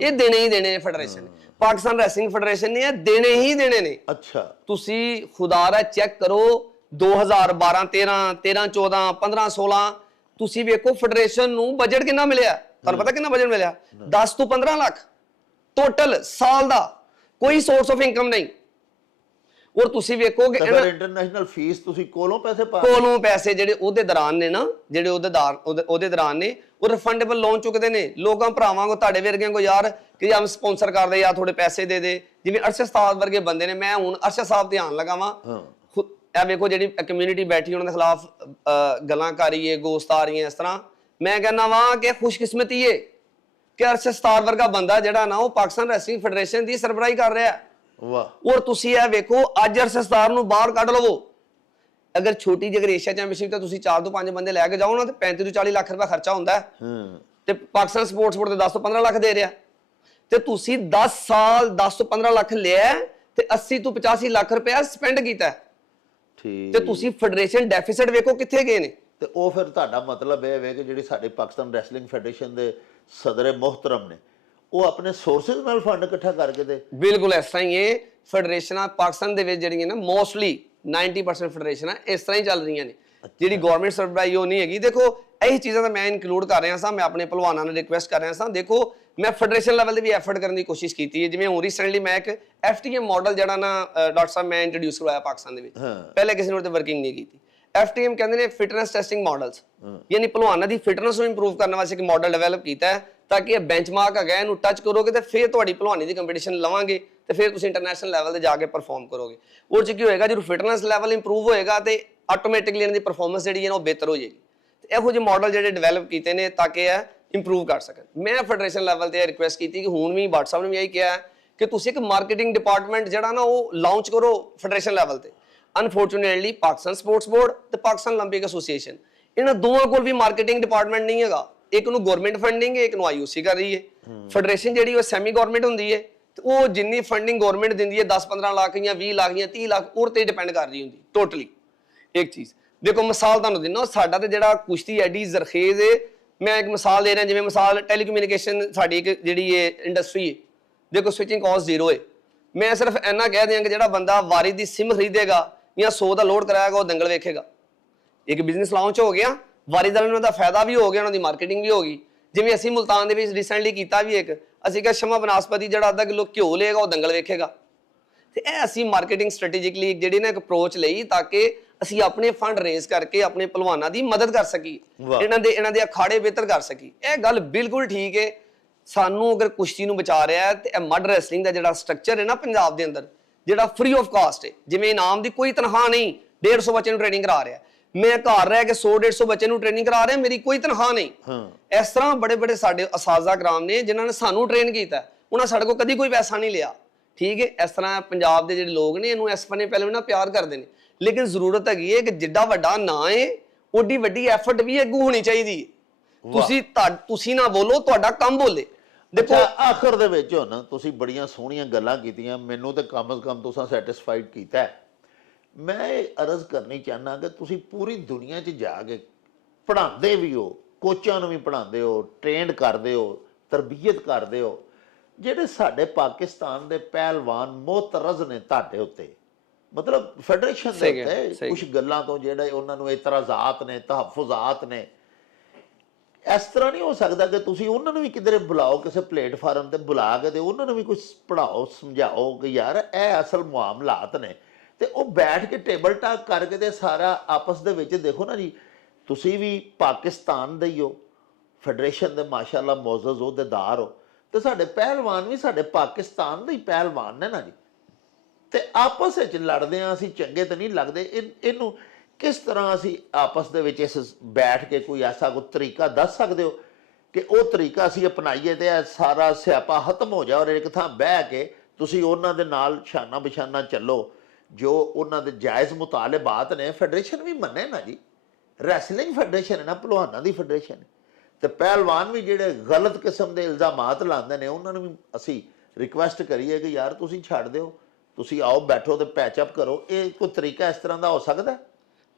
ਇਹ ਦੇਣੇ ਹੀ ਦੇਣੇ ਨੇ ਫੈਡਰੇਸ਼ਨ ਨੇ, ਪਾਕਿਸਤਾਨ ਰੈਸਲਿੰਗ ਫੈਡਰੇਸ਼ਨ ਨੇ ਇਹ ਦੇਣੇ ਹੀ ਦੇਣੇ ਨੇ। ਅੱਛਾ, ਤੁਸੀਂ ਖੁਦਾ ਦਾ ਚੈੱਕ ਕਰੋ 2012 13 13 14 15 16 ਤੁਸੀਂ ਵੇਖੋ ਫੈਡਰੇਸ਼ਨ ਨੂੰ ਬਜਟ ਕਿੰਨਾ ਮਿਲਿਆ। ਤੁਹਾਨੂੰ ਪਤਾ ਕਿੰਨਾ ਬਜਟ ਮਿਲਿਆ? 10 ਤੋਂ 15 ਲੱਖ ਟੋਟਲ ਸਾਲ ਦਾ। ਕੋਈ ਸੋਰਸ ਆਫ ਇਨਕਮ ਨਹੀਂ। ਔਰ ਤੁਸੀਂ ਵੇਖੋਗੇ ਫਿਰ ਇੰਟਰਨੈਸ਼ਨਲ ਫੀਸ ਤੁਸੀਂ ਕੋਲੋਂ ਪੈਸੇ ਪਾ ਕੋਲੋਂ ਪੈਸੇ ਜਿਹੜੇ ਅਹੁਦੇਦਾਰਾਂ ਨੇ ਨਾ, ਜਿਹੜੇ ਅਹੁਦੇਦਾਰ ਨੇ, ਉਹ ਰਿਫੰਡੇਬਲ ਲੋਨ ਚੁੱਕਦੇ ਨੇ ਲੋਕਾਂ ਭਰਾਵਾਂ ਕੋ, ਤੁਹਾਡੇ ਵਰਗਿਆਂ ਕੋ ਯਾਰ ਕਿ ਜਾਂ ਸਪਾਂਸਰ ਕਰਦੇ ਜਾਂ ਥੋੜੇ ਪੈਸੇ ਦੇ ਦੇ। ਜਿਵੇਂ ਅਰਸ਼ਦ ਸਾਹਿਬ ਵਰਗੇ ਬੰਦੇ ਨੇ, ਮੈਂ ਹੁਣ ਅਰਸ਼ਦ ਸਾਹਿਬ ਧਿਆਨ ਲਗਾਵਾਂ, ਇਹ ਵੇਖੋ ਜਿਹੜੀ ਕਮਿਊਨਿਟੀ ਬੈਠੀ ਉਹਨਾਂ ਦੇ ਖਿਲਾਫ ਗੱਲਾਂ ਕਰ ਰਹੀ ਹੈ, ਗੋਸਤ ਆ ਰਹੀਆਂ ਇਸ ਤਰ੍ਹਾਂ। ਮੈਂ ਕਹਿੰਦਾ ਵਾਂ ਕਿ ਖੁਸ਼ਕਿਸਮਤੀ ਹੈ ਕਿ ਅਰਸ਼ਦ ਸਾਹਿਬ ਵਰਗਾ ਬੰਦਾ ਜਿਹੜਾ ਨਾ ਉਹ ਪਾਕਿਸਤਾਨ ਰੈਸਲਿੰਗ ਫੈਡਰੇਸ਼ਨ ਦੀ ਸਰਬਰਾਹੀ ਕਰ ਰਿਹਾ। ਵਾਹ। ਔਰ ਤੁਸੀਂ ਇਹ ਵੇਖੋ ਅੱਜ ਅਰਸ਼ਦ ਸਾਹਿਬ ਨੂੰ ਬਾਹਰ ਕੱਢ ਲਵੋ, ਅਗਰ ਛੋਟੀ ਜਿਹੀ ਏਸ਼ੀਆ ਚੈਂਪੀਅਨਸ਼ਿਪ ਤੇ ਤੁਸੀਂ 4 ਤੋਂ 5 ਬੰਦੇ ਲੈ ਕੇ ਜਾਓ ਨਾ ਤੇ 35 ਤੋਂ 40 ਲੱਖ ਰੁਪਏ ਖਰਚਾ ਹੁੰਦਾ ਹੈ। ਤੇ ਪਾਕਿਸਤਾਨ ਸਪੋਰਟਸ ਬੋਰਡ ਤੇ 10 ਤੋਂ 15 ਲੱਖ ਦੇ ਰਿਹਾ, ਤੇ ਤੁਸੀਂ 10 ਸਾਲ 10 ਤੋਂ 15 ਲੱਖ ਲਿਆ ਤੇ 80 ਤੋਂ 85 ਲੱਖ ਰੁਪਏ ਸਪੈਂਡ ਕੀਤਾ। ਠੀਕ। ਤੇ ਤੁਸੀਂ ਫੈਡਰੇਸ਼ਨ ਡੈਫਿਸਿਟ ਵੇਖੋ ਕਿੱਥੇ ਗਏ ਨੇ। ਤੇ ਉਹ ਫਿਰ ਤੁਹਾਡਾ ਮਤਲਬ ਇਹ ਹੈ ਕਿ ਜਿਹੜੀ ਸਾਡੇ ਪਾਕਿਸਤਾਨ ਰੈਸਲਿੰਗ ਫੈਡਰੇਸ਼ਨ ਦੇ ਸਦਰ ਮੁਹਤਰਮ ਨੇ, ਉਹ ਆਪਣੇ ਸੋਰਸਸ ਨਾਲ ਫੰਡ ਇਕੱਠਾ ਕਰਕੇ ਦੇ। ਬਿਲਕੁਲ ਇਸ ਤਰ੍ਹਾਂ ਹੀ ਇਹ ਫੈਡਰੇਸ਼ਨਾਂ ਪਾਕਿਸਤਾਨ ਦੇ ਵਿੱਚ ਜਿਹੜੀਆਂ ਨਾ ਮੋਸਟਲੀ 90% ਫੈਡਰੇਸ਼ਨਾਂ ਇਸ ਤਰ੍ਹਾਂ ਹੀ ਚੱਲ ਰਹੀਆਂ ਨੇ। ਜਿਹੜੀ ਗਵਰਨਮੈਂਟ ਸਰਬਰਾਹੀ ਉਹ ਨਹੀਂ ਹੈਗੀ। ਦੇਖੋ ਇਹੀ ਚੀਜ਼ਾਂ ਤਾਂ ਮੈਂ ਇਨਕਲੂਡ ਕਰ ਰਿਹਾ ਸਾਂ, ਮੈਂ ਆਪਣੇ ਪਹਿਲਵਾਨਾਂ ਨੂੰ ਰਿਕੁਐਸਟ ਕਰ ਰਿਹਾ ਸਾਂ। ਦੇਖੋ ਮੈਂ ਫੈਡਰੇਸ਼ਨ ਲੈਵਲ ਤੇ ਵੀ ਐਫਰਟ ਕਰਨ ਦੀ ਕੋਸ਼ਿਸ਼ ਕੀਤੀ ਹੈ। ਜਿਵੇਂ ਹੁਣ ਰੀਸੈਂਟਲੀ ਮੈਂ ਇੱਕ FTM ਮਾਡਲ ਜਿਹੜਾ ਨਾ ਡਾਕਟਰ ਸਾਹਿਬ ਮੈਂ ਇੰਟਰੋਡਿਊਸ ਕਰਵਾਇਆ ਪਾਕਿਸਤਾਨ ਦੇ ਵਿੱਚ, ਪਹਿਲੇ ਕਿਸੇ ਨੇ ਉਹਦੇ ਵਰਕਿੰਗ ਨਹੀਂ ਕੀਤੀ। FTM ਕਹਿੰਦੇ ਨੇ ਫਿਟਨੈਸ ਟੈਸਟਿੰਗ ਮਾਡਲਸ, ਯਾਨੀ ਪਹਿਲਵਾਨਾਂ ਦੀ ਫਿਟਨੈਸ ਨੂੰ ਇੰਪਰੂਵ ਕਰਨ ਵਾਸਤੇ ਇੱਕ ਮਾਡਲ ਡਿਵੈਲਪ ਕੀਤਾ ਹੈ ਤਾਂ ਕਿ ਇਹ ਬੈਂਚਮਾਰਕ ਹੈਗਾ, ਇਹਨੂੰ ਟੱਚ ਕਰੋਗੇ ਤੇ ਫਿਰ ਤੁਹਾਡੀ ਪਹਿਲਵਾਨੀ ਦੀ ਕੰਪੀਟੀਸ਼ਨ ਲਵਾਂਗੇ ਤੇ ਫਿਰ ਤੁਸੀਂ ਇੰਟਰਨੈਸ਼ਨਲ ਲੈਵਲ ਤੇ ਜਾ ਕੇ ਪਰਫਾਰਮ ਕਰੋਗੇ। ਉਹ 'ਚ ਕੀ ਹੋਏਗਾ, ਜਦੋਂ ਫਿਟਨੈਸ ਲੈਵਲ ਇੰਪਰੂਵ ਹੋਏਗਾ ਤੇ ਆਟੋਮੈਟਿਕਲੀ ਇਹਨਾਂ ਦੀ ਪਰਫਾਰਮੈਂਸ ਜਿਹੜੀ ਹੈ ਉਹ ਬਿਹਤਰ ਹੋ ਜਾਏਗੀ। ਤੇ ਇਹੋ ਜਿਹੇ ਮਾਡਲ ਜਿਹੜੇ ਡਿਵੈਲਪ ਕੀਤੇ ਨੇ ਤਾਂ ਕਿ ਇਹ ਇੰਪਰੂਵ ਕਰ ਸਕਣ। ਮੈਂ ਫੈਡਰੇਸ਼ਨ ਲੈਵਲ ਤੇ ਰਿਕੁਐਸਟ ਕੀਤੀ ਕਿ ਹੁਣ ਵੀ WhatsApp ਨੇ ਵੀ ਇਹੀ ਕਿਹਾ ਕਿ ਤੁਸੀਂ ਇੱਕ ਮਾਰਕੀਟਿੰਗ ਡਿਪਾਰਟਮੈਂਟ ਜਿਹੜਾ ਨਾ ਉਹ ਲਾਂਚ ਕਰੋ ਫੈਡਰੇਸ਼ਨ ਲੈਵਲ ਤੇ। ਅਨਫੋਰਚੂਨੇਟਲੀ ਪਾਕਿਸਤਾਨ ਸਪੋਰਟਸ ਬੋਰਡ ਤੇ ਪਾਕਿਸਤਾਨ 올림픽 ਐਸੋਸੀਏਸ਼ਨ, ਇਹਨਾਂ ਦੋਵਾਂ ਕੋਲ ਵੀ ਮਾਰਕੀਟਿੰਗ ਡਿਪਾਰਟਮੈਂਟ ਨਹੀਂ ਹੈਗਾ। ਇੱਕ ਨੂੰ ਗਵਰਨਮੈਂਟ ਫੰਡਿੰਗ ਹੈ, ਇੱਕ ਨੂੰ IOC ਕਰ ਰਹੀ ਹੈ। ਫੈਡਰੇਸ਼ਨ ਜਿਹੜੀ ਉਹ ਸੈਮੀ ਗਵਰਨਮੈਂਟ ਹੁੰਦੀ ਹੈ ਤੇ ਉਹ ਜਿੰਨੀ ਫੰਡਿੰਗ ਗਵਰਨਮੈਂਟ ਦਿੰਦੀ ਹੈ 10-15 ਲੱਖ ਜਾਂ 20 ਲੱਖ ਜਾਂ 30 ਲੱਖ ਉਹ ਤੇ ਡਿਪੈਂਡ ਕਰ ਰਹੀ ਹੁੰਦੀ ਟੋਟਲੀ। ਇੱਕ ਚੀਜ਼ ਦੇਖੋ, ਮਿਸਾਲ ਤੁਹਾਨੂੰ ਦਿੰਦਾ, ਸਾਡਾ ਤੇ ਜਿਹੜਾ ਕੁਸ਼ਤੀ ਐਡੀ ਜ਼ਰਖੇਜ਼ ਹੈ। ਮੈਂ ਇੱਕ ਮਿਸਾਲ ਦੇ ਰਿਹਾ, ਜਿਵੇਂ ਮਿਸਾਲ ਟੈਲੀਕਮਿਊਨੀਕੇਸ਼ਨ ਸਾਡੀ ਇੱਕ ਜਿਹੜੀ ਇਹ ਇੰਡਸਟਰੀ ਹੈ, ਦੇਖੋ ਸਵਿਚਿੰਗ ਕਾਸਟ 0 ਹੈ। ਮੈਂ ਸਿਰਫ ਇੰਨਾ ਕਹਿ ਦਿਆਂ ਕਿ ਜਿਹੜਾ ਬੰਦਾ ਵਾਰੀ ਦੀ ਸਿਮ ਖਰੀਦੇਗਾ ਜਾਂ 100 ਦਾ ਲੋਡ ਕਰਾਏਗਾ ਉਹ ਦੰਗਲ ਵੇਖੇਗਾ। ਇੱਕ ਬਿਜ਼ਨਸ ਲਾਂਚ ਹੋ ਗਿਆ, ਵਾਰੀਦਾਰਾਂ ਨੂੰ ਉਹਦਾ ਫਾਇਦਾ ਵੀ ਹੋ ਗਿਆ, ਉਹਨਾਂ ਦੀ ਮਾਰਕੀਟਿੰਗ ਵੀ ਹੋ ਗਈ। ਜਿਵੇਂ ਅਸੀਂ ਮੁਲਤਾਨ ਦੇ ਵਿੱਚ ਰੀਸੈਂਟਲੀ ਕੀਤਾ ਵੀ ਇੱਕ, ਅਸੀਂ ਕਿਹਾ ਸ਼ਮਾ ਬਨਾਸਪਤੀ ਜਿਹੜਾ ਅੱਧਾ ਕਿਲੋ ਘਿਓ ਲਏਗਾ ਉਹ ਦੰਗਲ ਵੇਖੇਗਾ। ਤੇ ਇਹ ਅਸੀਂ ਮਾਰਕੀਟਿੰਗ ਸਟ੍ਰੈਟੇਜਿਕਲੀ ਜਿਹੜੀ ਨਾ ਇੱਕ ਅਪਰੋਚ ਲਈ ਤਾਂ ਕਿ ਅਸੀਂ ਆਪਣੇ ਫੰਡ ਰੇਜ਼ ਕਰਕੇ ਆਪਣੇ ਪਹਿਲਵਾਨਾਂ ਦੀ ਮਦਦ ਕਰ ਸਕੀਏ, ਇਹਨਾਂ ਦੇ ਅਖਾੜੇ ਬਿਹਤਰ ਕਰ ਸਕੀਏ। ਇਹ ਗੱਲ ਬਿਲਕੁਲ ਠੀਕ ਹੈ। ਸਾਨੂੰ ਅਗਰ ਕੁਸ਼ਤੀ ਨੂੰ ਬਚਾ ਰਿਹਾ ਹੈ ਤੇ ਇਹ ਮਡ ਰੈਸਲਿੰਗ ਦਾ ਜਿਹੜਾ ਸਟਰਕਚਰ ਹੈ ਨਾ ਪੰਜਾਬ ਦੇ ਅੰਦਰ, ਜਿਹੜਾ ਫ੍ਰੀ ਆਫ ਕਾਸਟ ਹੈ, ਜਿਵੇਂ ਇਨਾਮ ਦੀ ਕੋਈ ਤਨਖਾਹ ਨਹੀਂ, 150 ਬੱਚੇ ਨੂੰ ਟ੍ਰੇਨਿੰਗ ਕਰਾ ਰਿਹਾ, ਮੈਂ ਘਰ ਰਹਿ ਕੇ 100-150 ਬੱਚੇ ਨੂੰ ਟ੍ਰੇਨਿੰਗ ਕਰਾ ਰਿਹਾ, ਮੇਰੀ ਕੋਈ ਤਨਖਾਹ ਨਹੀਂ। ਇਸ ਤਰ੍ਹਾਂ ਬੜੇ ਸਾਡੇ ਅਸਾਜ਼ਾ ਕਰਾਮ ਨੇ ਜਿਨ੍ਹਾਂ ਨੇ ਸਾਨੂੰ ਟ੍ਰੇਨ ਕੀਤਾ, ਉਹਨਾਂ ਸਾਡੇ ਕੋਲ ਕਦੀ ਕੋਈ ਪੈਸਾ ਨਹੀਂ ਲਿਆ। ਠੀਕ ਹੈ, ਇਸ ਤਰ੍ਹਾਂ ਪੰਜਾਬ ਦੇ ਜਿਹੜੇ ਲੋਕ ਨੇ ਇਹਨੂੰ ਇਸ ਫਨੇ ਪਹਿਲੇ ਵੀ ਨਾ ਪਿਆਰ ਕਰਦੇ ਨੇ, ਲੇਕਿਨ ਜ਼ਰੂਰਤ ਹੈਗੀ ਹੈ ਕਿ ਜਿੱਡਾ ਵੱਡਾ ਨਾਂ ਹੈ ਓਡੀ ਵੱਡੀ ਐਫਰਟ ਵੀ ਅੱਗੂ ਹੋਣੀ ਚਾਹੀਦੀ ਹੈ। ਤੁਸੀਂ ਨਾ ਬੋਲੋ, ਤੁਹਾਡਾ ਕੰਮ ਬੋਲੇ। ਦੇਖੋ ਆਖਰ ਦੇ ਵਿੱਚ ਹੁਣ ਤੁਸੀਂ ਬੜੀਆਂ ਸੋਹਣੀਆਂ ਗੱਲਾਂ ਕੀਤੀਆਂ, ਮੈਨੂੰ ਤੇ ਕਮ ਸੇ ਕਮ ਤੁਸੀਂ ਸੈਟੀਸਫਾਈਡ ਕੀਤਾ। ਮੈਂ ਇਹ ਅਰਜ਼ ਕਰਨੀ ਚਾਹੁੰਦਾ ਕਿ ਤੁਸੀਂ ਪੂਰੀ ਦੁਨੀਆ 'ਚ ਜਾ ਕੇ ਪੜ੍ਹਾਉਂਦੇ ਵੀ ਹੋ, ਕੋਚਾਂ ਨੂੰ ਵੀ ਪੜ੍ਹਾਉਂਦੇ ਹੋ, ਟ੍ਰੇਨਡ ਕਰਦੇ ਹੋ, ਤਰਬੀਅਤ ਕਰਦੇ ਹੋ। ਜਿਹੜੇ ਸਾਡੇ ਪਾਕਿਸਤਾਨ ਦੇ ਪਹਿਲਵਾਨ ਮੁਹਤਰਜ਼ ਨੇ ਤੁਹਾਡੇ ਉੱਤੇ, ਮਤਲਬ ਫੈਡਰੇਸ਼ਨ ਦੇ ਉੱਤੇ ਕੁਝ ਗੱਲਾਂ ਤੋਂ ਜਿਹੜੇ ਉਹਨਾਂ ਨੂੰ ਇਤਰਾਜ਼ਾਤ ਨੇ, ਤਹਫੁਜ਼ਾਤ ਨੇ, ਇਸ ਤਰ੍ਹਾਂ ਨਹੀਂ ਹੋ ਸਕਦਾ ਕਿ ਤੁਸੀਂ ਉਹਨਾਂ ਨੂੰ ਵੀ ਕਿਧਰੇ ਬੁਲਾਓ, ਕਿਸੇ ਪਲੇਟਫਾਰਮ ਤੇ ਬੁਲਾ ਕੇ ਤੇ ਉਹਨਾਂ ਨੂੰ ਵੀ ਕੁਝ ਪੜ੍ਹਾਓ, ਸਮਝਾਓ ਕਿ ਯਾਰ ਇਹ ਅਸਲ ਮਾਮਲਾਤ ਨੇ, ਤੇ ਉਹ ਬੈਠ ਕੇ ਟੇਬਲ ਟਾਕ ਕਰਕੇ ਤੇ ਸਾਰਾ ਆਪਸ ਦੇ ਵਿੱਚ ਦੇਖੋ ਨਾ ਜੀ। ਤੁਸੀਂ ਵੀ ਪਾਕਿਸਤਾਨ ਦੇ ਹੀ ਹੋ, ਫੈਡਰੇਸ਼ਨ ਦੇ ਮਾਸ਼ਾਅੱਲਾ ਮੌਜ਼ਜ਼ ਅਹੁਦੇਦਾਰ ਹੋ, ਤੇ ਸਾਡੇ ਪਹਿਲਵਾਨ ਵੀ ਸਾਡੇ ਪਾਕਿਸਤਾਨ ਦੇ ਹੀ ਪਹਿਲਵਾਨ ਨੇ ਨਾ ਜੀ। ਤੇ ਆਪਸ ਵਿੱਚ ਲੜਦੇ ਹਾਂ ਅਸੀਂ, ਚੰਗੇ ਤਾਂ ਨਹੀਂ ਲੱਗਦੇ। ਇਹਨੂੰ ਕਿਸ ਤਰ੍ਹਾਂ ਅਸੀਂ ਆਪਸ ਦੇ ਵਿੱਚ ਇਸ ਬੈਠ ਕੇ ਕੋਈ ਐਸਾ ਕੋਈ ਤਰੀਕਾ ਦੱਸ ਸਕਦੇ ਹੋ ਕਿ ਉਹ ਤਰੀਕਾ ਅਸੀਂ ਅਪਣਾਈਏ ਤੇ ਇਹ ਸਾਰਾ ਸਿਆਪਾ ਖਤਮ ਹੋ ਜਾਏ, ਔਰ ਇੱਕ ਥਾਂ ਬਹਿ ਕੇ ਤੁਸੀਂ ਉਹਨਾਂ ਦੇ ਨਾਲ ਸ਼ਾਨਾ ਬਿਸ਼ਾਨਾ ਚੱਲੋ, ਜੋ ਉਹਨਾਂ ਦੇ ਜਾਇਜ਼ ਮੁਤਾਲਬਾਤ ਨੇ। ਫੈਡਰੇਸ਼ਨ ਵੀ ਮੰਨੇ ਨਾ ਜੀ, ਰੈਸਲਿੰਗ ਫੈਡਰੇਸ਼ਨ ਹੈ ਨਾ, ਪਹਿਲਵਾਨਾਂ ਦੀ ਫੈਡਰੇਸ਼ਨ ਹੈ। ਤੇ ਪਹਿਲਵਾਨ ਵੀ ਜਿਹੜੇ ਗਲਤ ਕਿਸਮ ਦੇ ਇਲਜ਼ਾਮਾਤ ਲਾਉਂਦੇ ਨੇ ਉਹਨਾਂ ਨੂੰ ਵੀ ਅਸੀਂ ਰਿਕੁਐਸਟ ਕਰੀਏ ਕਿ ਯਾਰ ਤੁਸੀਂ ਛੱਡ ਦਿਓ, ਤੁਸੀਂ ਆਓ ਬੈਠੋ ਤੇ ਪੈਚਅਪ ਕਰੋ। ਇਹ ਕੋਈ ਤਰੀਕਾ ਇਸ ਤਰ੍ਹਾਂ ਦਾ ਹੋ ਸਕਦਾ?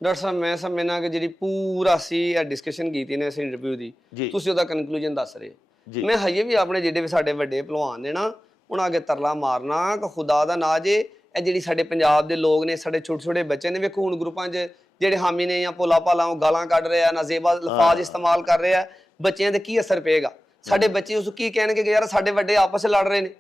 ਡਾਕਟਰ ਸਾਹਿਬ ਮੈਂ ਸਮਝਣਾ ਕਿ ਜਿਹੜੀ ਪੂਰਾ ਸੀ ਇਹ ਡਿਸਕਸ਼ਨ ਕੀਤੀ ਨੇ ਇਸ ਇੰਟਰਵਿਊ ਦੀ, ਤੁਸੀਂ ਉਹਦਾ ਕਨਕਲੂਜਨ ਦੱਸ ਰਹੇ। ਮੈਂ ਹਜੇ ਵੀ ਆਪਣੇ ਜਿਹੜੇ ਵੀ ਸਾਡੇ ਵੱਡੇ ਪਹਿਲਵਾਨ ਨੇ ਨਾ ਉਹਨਾਂ ਅੱਗੇ ਤਰਲਾ ਮਾਰਨਾ ਕਿ ਖੁਦਾ ਦਾ ਨਾਂ ਜੇ ਇਹ ਜਿਹੜੀ ਸਾਡੇ ਪੰਜਾਬ ਦੇ ਲੋਕ ਨੇ, ਸਾਡੇ ਛੋਟੇ ਬੱਚੇ ਨੇ, ਵੇਖੋ ਹੁਣ ਗਰੁੱਪਾਂ 'ਚ ਜਿਹੜੇ ਹਾਮੀ ਨੇ ਜਾਂ ਭੋਲਾ ਭਾਲਾ ਉਹ ਗਾਲਾਂ ਕੱਢ ਰਿਹਾ, ਨਾਜ਼ੇਬਾ ਲਫ਼ਾਜ਼ ਇਸਤੇਮਾਲ ਕਰ ਰਿਹਾ, ਬੱਚਿਆਂ ਤੇ ਕੀ ਅਸਰ ਪਏਗਾ? ਸਾਡੇ ਬੱਚੇ ਉਸ ਕੀ ਕਹਿਣਗੇ ਕਿ ਯਾਰ ਸਾਡੇ ਵੱਡੇ ਆਪਸ 'ਚ ਲੜ ਰਹੇ ਨੇ।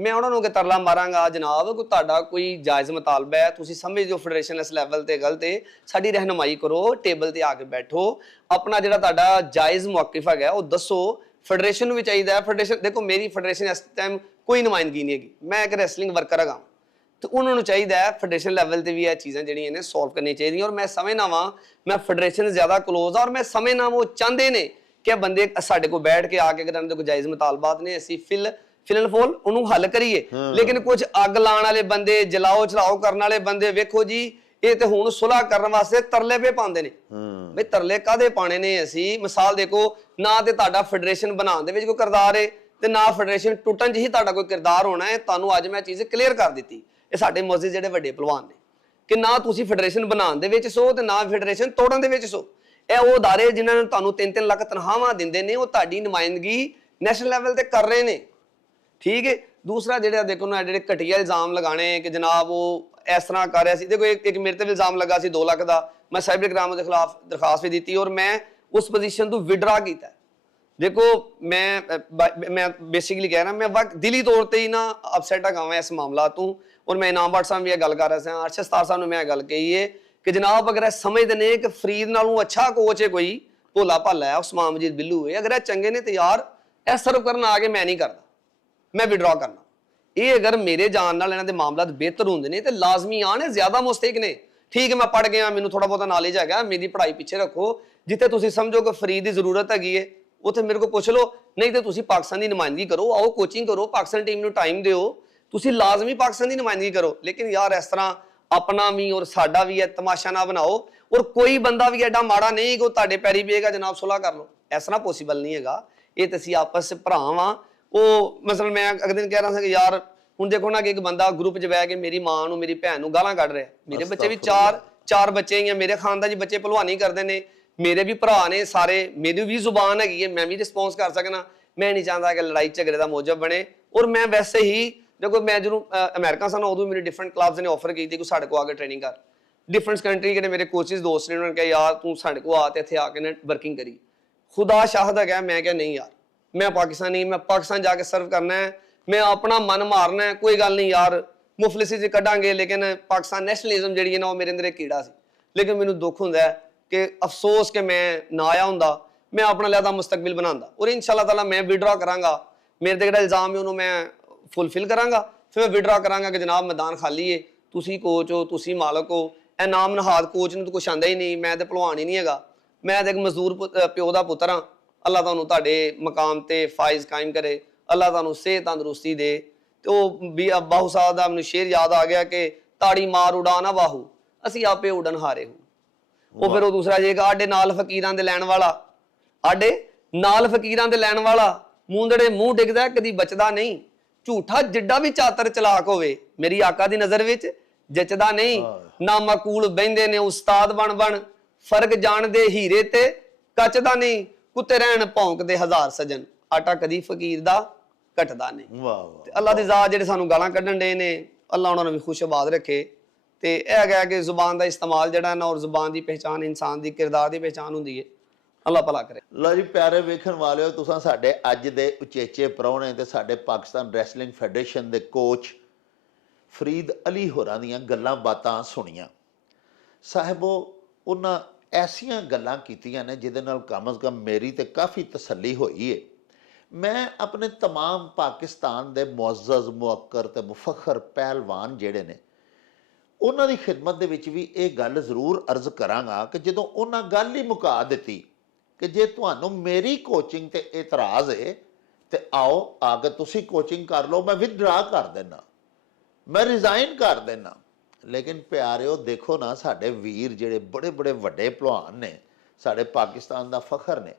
ਮੈਂ ਉਹਨਾਂ ਨੂੰ ਕਿ ਤਰਲਾ ਮਾਰਾਂਗਾ ਜਨਾਬ ਕੋਈ ਤੁਹਾਡਾ ਕੋਈ ਜਾਇਜ਼ ਮੁਤਾਲਬਾ ਹੈ, ਤੁਸੀਂ ਸਮਝਦੇ ਹੋ ਫੈਡਰੇਸ਼ਨ ਇਸ ਲੈਵਲ ਤੇ ਗਲਤ ਹੈ, ਸਾਡੀ ਰਹਿਨੁਮਾਈ ਕਰੋ, ਟੇਬਲ ਤੇ ਆ ਕੇ ਬੈਠੋ, ਆਪਣਾ ਜਿਹੜਾ ਤੁਹਾਡਾ ਜਾਇਜ਼ ਮੌਕਿਫ ਹੈਗਾ ਉਹ ਦੱਸੋ। ਫੈਡਰੇਸ਼ਨ ਨੂੰ ਵੀ ਚਾਹੀਦਾ ਹੈ, ਫੈਡਰੇਸ਼ਨ ਦੇਖੋ ਮੇਰੀ ਫੈਡਰੇਸ਼ਨ ਇਸ ਟਾਈਮ ਕੋਈ ਨੁਮਾਇੰਦਗੀ ਨਹੀਂ ਹੈਗੀ, ਮੈਂ ਇੱਕ ਰੈਸਲਿੰਗ ਵਰਕਰ ਹੈਗਾ, ਤੇ ਉਹਨਾਂ ਨੂੰ ਚਾਹੀਦਾ ਹੈ ਫੈਡਰੇਸ਼ਨ ਲੈਵਲ ਤੇ ਵੀ ਇਹ ਚੀਜ਼ਾਂ ਜਿਹੜੀਆਂ ਨੇ ਸੋਲਵ ਕਰਨੀ ਚਾਹੀਦੀਆਂ। ਔਰ ਮੈਂ ਸਮਝਦਾ ਵਾਂ ਮੈਂ ਫੈਡਰੇਸ਼ਨ ਜ਼ਿਆਦਾ ਕਲੋਜ਼ ਆ, ਔਰ ਮੈਂ ਸਮਝਦਾ ਉਹ ਚਾਹੁੰਦੇ ਨੇ ਕਿ ਬੰਦੇ ਸਾਡੇ ਕੋਲ ਬੈਠ ਕੇ ਆ ਕੇ ਅਗਰ ਇਹਨਾਂ ਦੇ ਕੋਈ ਜਾਇਜ਼ ਮੁਤਾਲਬਾਤ ਨੇ ਅਸੀਂ ਫਿਲਨਫੋਲ ਉਹਨੂੰ ਹੱਲ ਕਰੀਏ। ਲੇਕਿਨ ਕੁਝ ਅੱਗ ਲਾਉਣ ਵਾਲੇ ਬੰਦੇ, ਜਲਾਓ ਚਲਾਓ ਕਰਨ ਵਾਲੇ ਬੰਦੇ, ਵੇਖੋ ਜੀ ਇਹ ਤੇ ਹੁਣ ਸੁਲ੍ਹਾ ਕਰਨ ਵਾਸਤੇ ਤਰਲੇ ਪੇ ਪਾਉਂਦੇ ਨੇ। ਬਈ ਤਰਲੇ ਕਾਦੇ ਪਾਣੇ ਨੇ? ਅਸੀਂ ਮਿਸਾਲ ਦੇਖੋ, ਨਾ ਤੇ ਤੁਹਾਡਾ ਫੈਡਰੇਸ਼ਨ ਬਣਾਉਣ ਦੇ ਵਿੱਚ ਕੋਈ ਕਿਰਦਾਰ ਹੈ ਤੇ ਨਾ ਫੈਡਰੇਸ਼ਨ ਟੁੱਟਣ 'ਚ ਹੀ ਤੁਹਾਡਾ ਕੋਈ ਕਿਰਦਾਰ ਹੋਣਾ ਹੈ। ਤੁਹਾਨੂੰ ਅੱਜ ਮੈਂ ਚੀਜ਼ ਕਲੀਅਰ ਕਰ ਦਿੱਤੀ, ਇਹ ਸਾਡੇ ਮੌਜੂਦ ਜਿਹੜੇ ਵੱਡੇ ਪਹਿਲਵਾਨ ਨੇ, ਕਿ ਨਾ ਤੁਸੀਂ ਫੈਡਰੇਸ਼ਨ ਬਣਾਉਣ ਦੇ ਵਿੱਚ ਸੋ ਤੇ ਨਾ ਫੈਡਰੇਸ਼ਨ ਤੋੜਨ ਦੇ ਵਿੱਚ ਸੋ। ਇਹ ਉਹ ਅਦਾਰੇ ਜਿਨ੍ਹਾਂ ਨੇ ਤੁਹਾਨੂੰ 3-3 ਲੱਖ ਤਨਖਾਹਾਂ ਦਿੰਦੇ ਨੇ, ਉਹ ਤੁਹਾਡੀ ਨੁਮਾਇੰਦਗੀ ਨੈਸ਼ਨਲ ਲੈਵਲ ਤੇ ਕਰ ਰਹੇ ਨੇ, ਠੀਕ ਹੈ। ਦੂਸਰਾ ਜਿਹੜਾ ਦੇਖੋ ਨਾ ਜਿਹੜੇ ਘਟੀਆ ਇਲਜ਼ਾਮ ਲਗਾਣੇ ਕਿ ਜਨਾਬ ਉਹ ਇਸ ਤਰ੍ਹਾਂ ਕਰ ਰਿਹਾ ਸੀ। ਦੇਖੋ ਇੱਕ ਮੇਰੇ ਤੇ ਵੀ ਇਲਜ਼ਾਮ ਲੱਗਾ ਸੀ 2 ਲੱਖ ਦਾ, ਮੈਂ ਸਾਈਬਰ ਕ੍ਰਾਈਮ ਦੇ ਖਿਲਾਫ ਦਰਖਾਸਤ ਵੀ ਦਿੱਤੀ ਔਰ ਮੈਂ ਉਸ ਪੋਜੀਸ਼ਨ ਤੋਂ ਵਿਡਰਾ ਕੀਤਾ। ਦੇਖੋ ਮੈਂ ਬੇਸਿਕਲੀ ਕਹਿ ਰਿਹਾ, ਮੈਂ ਦਿਲੀ ਤੌਰ ਤੇ ਹੀ ਨਾ ਅਪਸੈਟ ਹੈਗਾ ਇਸ ਮਾਮਲਾ ਤੋਂ। ਔਰ ਮੈਂ ਇਨਾਮ ਭੱਟ ਸਾਹਿਬ ਵੀ ਇਹ ਗੱਲ ਕਰ ਰਿਹਾ ਸੀ, ਅਰਸ਼ਦ ਸਤਾਰ ਸਾਹਿਬ ਨੂੰ ਮੈਂ ਇਹ ਗੱਲ ਕਹੀ ਹੈ ਕਿ ਜਨਾਬ ਅਗਰ ਇਹ ਸਮਝਦੇ ਨੇ ਕਿ ਫਰੀਦ ਨਾਲੋਂ ਅੱਛਾ ਕੋਚ ਹੈ ਕੋਈ, ਭੋਲਾ ਭਾਲਾ ਹੈ, ਉਸਮਾਨ ਮਜੀਦ ਬਿੱਲੂ ਹੈ, ਅਗਰ ਇਹ ਚੰਗੇ ਨੇ ਤੇ ਯਾਰ ਇਹ ਸਰਵ ਕਰਨ ਆ ਕੇ ਮੈਂ ਨਹੀਂ ਕਰਦਾ, ਮੈਂ ਵਿਡਰਾ ਕਰਨਾ। ਇਹ ਅਗਰ ਮੇਰੇ ਜਾਣ ਨਾਲ ਇਹਨਾਂ ਦੇ ਮਾਮਲਾਤ ਬਿਹਤਰ ਹੁੰਦੇ ਨੇ ਤੇ ਲਾਜ਼ਮੀ ਆਣ, ਜ਼ਿਆਦਾ ਮੁਸਤਹਿਕ ਨੇ। ਠੀਕ ਹੈ ਮੈਂ ਪੜ੍ਹ ਗਿਆ, ਮੈਨੂੰ ਥੋੜਾ ਬਹੁਤਾ ਨੌਲੇਜ ਹੈਗਾ, ਮੇਰੀ ਪੜ੍ਹਾਈ ਪਿੱਛੇ ਰੱਖੋ, ਜਿੱਥੇ ਤੁਸੀਂ ਸਮਝੋ ਕਿ ਫਰੀਦ ਦੀ ਜ਼ਰੂਰਤ ਹੈਗੀ ਹੈ ਉੱਥੇ ਮੇਰੇ ਕੋਲ ਪੁੱਛ ਲਓ, ਨਹੀਂ ਤੇ ਤੁਸੀਂ ਪਾਕਿਸਤਾਨ ਦੀ ਨੁਮਾਇੰਦਗੀ ਕਰੋ, ਆਓ ਕੋਚਿੰਗ ਕਰੋ, ਪਾਕਿਸਤਾਨ ਟੀਮ ਨੂੰ ਟਾਈਮ ਦਿਓ, ਤੁਸੀਂ ਲਾਜ਼ਮੀ ਪਾਕਿਸਤਾਨ ਦੀ ਨੁਮਾਇੰਦਗੀ ਕਰੋ। ਲੇਕਿਨ ਯਾਰ ਇਸ ਤਰ੍ਹਾਂ ਆਪਣਾ ਵੀ ਔਰ ਸਾਡਾ ਵੀ ਹੈ ਤਮਾਸ਼ਾ ਨਾ ਬਣਾਓ। ਔਰ ਕੋਈ ਬੰਦਾ ਵੀ ਐਡਾ ਮਾੜਾ ਨਹੀਂ ਕਿ ਉਹ ਤੁਹਾਡੇ ਪੈਰੀ ਪਏਗਾ ਜਨਾਬ ਸੁਲ੍ਹਾ ਕਰ ਲਓ, ਇਸ ਤਰ੍ਹਾਂ ਪੋਸੀਬਲ ਨਹੀਂ ਹੈਗਾ। ਇਹ ਤੇ ਅਸੀਂ ਆਪਸ ਭਰਾ ਵਾਂ। ਉਹ ਮਸਲਨ ਮੈਂ ਅਗਲੇ ਦਿਨ ਕਹਿ ਰਿਹਾ ਸੀ ਕਿ ਯਾਰ ਹੁਣ ਦੇਖੋ ਨਾ ਕਿ ਇੱਕ ਬੰਦਾ ਗਰੁੱਪ 'ਚ ਬਹਿ ਕੇ ਮੇਰੀ ਮਾਂ ਨੂੰ ਮੇਰੀ ਭੈਣ ਨੂੰ ਗਾਲਾਂ ਕੱਢ ਰਿਹਾ। ਮੇਰੇ ਬੱਚੇ ਵੀ ਚਾਰ ਬੱਚੇ ਹੀ ਆ, ਮੇਰੇ ਖਾਨਦਾਨ 'ਚ ਬੱਚੇ ਭਲਵਾਨੀ ਕਰਦੇ ਨੇ, ਮੇਰੇ ਵੀ ਭਰਾ ਨੇ ਸਾਰੇ, ਮੇਰੀ ਵੀ ਜ਼ੁਬਾਨ ਹੈਗੀ ਹੈ, ਮੈਂ ਵੀ ਰਿਸਪੌਂਸ ਕਰ ਸਕਣਾ। ਮੈਂ ਨਹੀਂ ਚਾਹੁੰਦਾ ਕਿ ਲੜਾਈ ਝਗੜੇ ਦਾ ਮੋਜਬ ਬਣੇ। ਔਰ ਮੈਂ ਵੈਸੇ ਹੀ ਦੇਖੋ ਮੈਂ ਜਦੋਂ ਅਮਰੀਕਾ ਸਨ ਉਦੋਂ ਮੇਰੇ ਡਿਫਰੈਂਟ ਕਲੱਬਸ ਨੇ ਆਫਰ ਕੀਤੀ ਕਿ ਸਾਡੇ ਕੋਲ ਆ ਕੇ ਟ੍ਰੇਨਿੰਗ ਕਰ। ਡਿਫਰੈਂਟ ਕੰਟਰੀ ਜਿਹੜੇ ਮੇਰੇ ਕੋਚਿਸ ਦੋਸਤ ਨੇ ਉਹਨਾਂ ਨੇ ਕਿਹਾ ਯਾਰ ਤੂੰ ਸਾਡੇ ਕੋਲ ਆ ਤੇ ਇੱਥੇ ਆ ਕੇ ਨਾ ਵਰਕਿੰਗ ਕਰੀ। ਖੁਦਾ ਸ਼ਾਹਦ ਹੈਗਾ, ਮੈਂ ਕਿਹਾ ਨਹੀਂ ਯਾਰ ਮੈਂ ਪਾਕਿਸਤਾਨੀ, ਮੈਂ ਪਾਕਿਸਤਾਨ ਜਾ ਕੇ ਸਰਵ ਕਰਨਾ ਹੈ, ਮੈਂ ਆਪਣਾ ਮਨ ਮਾਰਨਾ ਹੈ। ਕੋਈ ਗੱਲ ਨਹੀਂ ਯਾਰ ਮੁਫਲਿਸੀ 'ਚ ਕੱਢਾਂਗੇ, ਲੇਕਿਨ ਪਾਕਿਸਤਾਨ ਨੈਸ਼ਨਲਿਜ਼ਮ ਜਿਹੜੀ ਹੈ ਨਾ ਉਹ ਮੇਰੇ ਅੰਦਰ ਇੱਕ ਕੀੜਾ ਸੀ। ਲੇਕਿਨ ਮੈਨੂੰ ਦੁੱਖ ਹੁੰਦਾ ਹੈ ਕਿ ਅਫਸੋਸ ਕਿ ਮੈਂ ਨਾ ਆਇਆ ਹੁੰਦਾ, ਮੈਂ ਆਪਣਾ ਲਿਆਦਾ ਮੁਸਤਕਬਿਲ ਬਣਾਉਂਦਾ। ਔਰ ਇਨਸ਼ਾਅੱਲਾ ਤਾਲਾ ਮੈਂ ਵਿਡਰਾ ਕਰਾਂਗਾ, ਮੇਰੇ ਤੇ ਜਿਹੜਾ ਇਲਜ਼ਾਮ ਹੈ ਉਹਨੂੰ ਮੈਂ ਫੁਲਫਿਲ ਕਰਾਂਗਾ। ਫਿਰ ਮੈਂ ਵਿਡਰਾ ਕਰਾਂਗਾ ਕਿ ਜਨਾਬ ਮੈਦਾਨ ਖਾਲੀ ਹੈ, ਤੁਸੀਂ ਕੋਚ ਹੋ, ਤੁਸੀਂ ਮਾਲਕ ਹੋ, ਇਹ ਨਾਮ ਨਹਾਦ ਕੋਚ ਨੂੰ ਤਾਂ ਕੁਛ ਆਉਂਦਾ ਹੀ ਨਹੀਂ, ਮੈਂ ਤੇ ਭਲਵਾਨ ਹੀ ਨਹੀਂ ਹੈਗਾ, ਮੈਂ ਤਾਂ ਇੱਕ ਮਜ਼ਦੂਰ ਪਿਓ ਦਾ ਪੁੱਤਰ ਹਾਂ। ਅੱਲਾਹ ਤੁਹਾਨੂੰ ਤੁਹਾਡੇ ਮਕਾਮ ਤੇ ਫਾਇਜ਼ ਕਾਇਮ ਕਰੇ, ਅੱਲਾਹ ਤੁਹਾਨੂੰ ਸਿਹਤ ਤੰਦਰੁਸਤੀ ਦੇ। ਤੇ ਉਹ ਵੀ ਬਾਹੂ ਸਾਹਿਬ ਦਾ ਮੈਨੂੰ ਸ਼ੇਰ ਯਾਦ ਆ ਗਿਆ ਕਿ ਤਾੜੀ ਮਾਰ ਉਡਾ ਨਾ ਬਾਹੂ, ਅਸੀਂ ਆਪੇ ਉਡਣ ਹਾਰੇ ਹੋ। ਉਹ ਫਿਰ ਉਹ ਦੂਸਰਾ ਜੇਗਾ ਆਡੇ ਨਾਲ ਫਕੀਰਾਂ ਦੇ ਲੈਣ ਵਾਲਾ, ਆਡੇ ਨਾਲ ਫਕੀਰਾਂ ਦੇ ਲੈਣ ਵਾਲਾ, ਮੂੰਦੜੇ ਮੂੰਹ ਡਿੱਗਦਾ ਕਦੀ ਬਚਦਾ ਨਹੀਂ। ਝੂਠਾ ਜਿੱਡਾ ਵੀ ਚਾਤਰ ਚਲਾਕ ਹੋਵੇ ਮੇਰੀ ਆਕਾ ਦੀ ਨਜ਼ਰ ਵਿੱਚ ਜਚਦਾ ਨਹੀਂ। ਨਾ ਮਕੂਲ ਬਹਿੰਦੇ ਨੇ ਉਸਤਾਦ ਬਣ ਬਣ, ਫਰਕ ਜਾਣਦੇ ਹੀਰੇ ਤੇ ਕੱਚਦਾ ਨਹੀਂ। ਕੁੱਤੇ ਰਹਿਣ ਭੌਂਕਦੇ ਹਜ਼ਾਰ ਸਜਣ, ਆਟਾ ਕਦੀ ਫਕੀਰ ਦਾ ਘਟਦਾ ਨਹੀਂ। ਵਾਹ ਵਾਹ। ਤੇ ਅੱਲਾਹ ਦੀ ਜ਼ਾਤ ਜਿਹੜੇ ਸਾਨੂੰ ਗਾਲਾਂ ਕੱਢਣ ਦੇ ਨੇ, ਅੱਲਾਹ ਉਹਨਾਂ ਨੂੰ ਵੀ ਖੁਸ਼ਆਬਾਦ ਰੱਖੇ। ਤੇ ਇਹ ਹੈਗਾ ਕਿ ਜ਼ੁਬਾਨ ਦਾ ਇਸਤੇਮਾਲ ਜਿਹੜਾ ਨਾ, ਔਰ ਜ਼ੁਬਾਨ ਦੀ ਪਹਿਚਾਨ ਇਨਸਾਨ ਦੀ ਕਿਰਦਾਰ ਦੀ ਪਹਿਚਾਨ ਹੁੰਦੀ ਹੈ। ਅੱਲਾਹ ਭਲਾ ਕਰੇ। ਲਓ ਜੀ ਪਿਆਰੇ ਵੇਖਣ ਵਾਲਿਓ, ਤੁਸੀਂ ਸਾਡੇ ਅੱਜ ਦੇ ਉਚੇਚੇ ਪ੍ਰਾਹੁਣੇ ਤੇ ਸਾਡੇ ਪਾਕਿਸਤਾਨ ਰੈਸਲਿੰਗ ਫੈਡਰੇਸ਼ਨ ਦੇ ਕੋਚ ਫਰੀਦ ਅਲੀ ਹੋਰਾਂ ਦੀਆਂ ਗੱਲਾਂ ਬਾਤਾਂ ਸੁਣੀਆਂ। ਸਾਹਿਬੋ ਉਹਨਾਂ ਐਸੀਆਂ ਗੱਲਾਂ ਕੀਤੀਆਂ ਨੇ ਜਿਹਦੇ ਨਾਲ ਕਮ ਅਜ਼ ਕਮ ਮੇਰੀ ਤੇ ਕਾਫੀ ਤਸੱਲੀ ਹੋਈ ਹੈ। ਮੈਂ ਆਪਣੇ तमाम ਪਾਕਿਸਤਾਨ ਦੇ ਮੁਅੱਜ਼ਜ਼ ਮੁਅੱਕਰ ਤੇ ਮੁਫਖਰ ਪਹਿਲਵਾਨ ਜਿਹੜੇ ਨੇ ਉਹਨਾਂ ਦੀ ਖਿਦਮਤ ਦੇ ਵਿੱਚ ਵੀ ਇਹ ਗੱਲ ਜ਼ਰੂਰ ਅਰਜ਼ ਕਰਾਂਗਾ ਕਿ ਜਦੋਂ ਉਹਨਾਂ ਗੱਲ ਹੀ ਮੁਕਾ ਦਿੱਤੀ ਕਿ ਜੇ ਤੁਹਾਨੂੰ ਮੇਰੀ ਕੋਚਿੰਗ ਤੇ ਇਤਰਾਜ਼ ਹੈ ਤੇ ਆਓ ਆ ਕੇ ਤੁਸੀਂ ਕੋਚਿੰਗ ਕਰ ਲਓ, ਮੈਂ ਵਿਦਡਰਾ ਕਰ ਦੇਣਾ, ਮੈਂ ਰਿਜ਼ਾਈਨ ਕਰ ਦੇਣਾ। ਲੇਕਿਨ ਪਿਆਰਿਓ ਦੇਖੋ ਨਾ, ਸਾਡੇ ਵੀਰ ਜਿਹੜੇ ਬੜੇ ਬੜੇ ਵੱਡੇ ਪਹਿਲਵਾਨ ਨੇ, ਸਾਡੇ ਪਾਕਿਸਤਾਨ ਦਾ ਫਖਰ ਨੇ,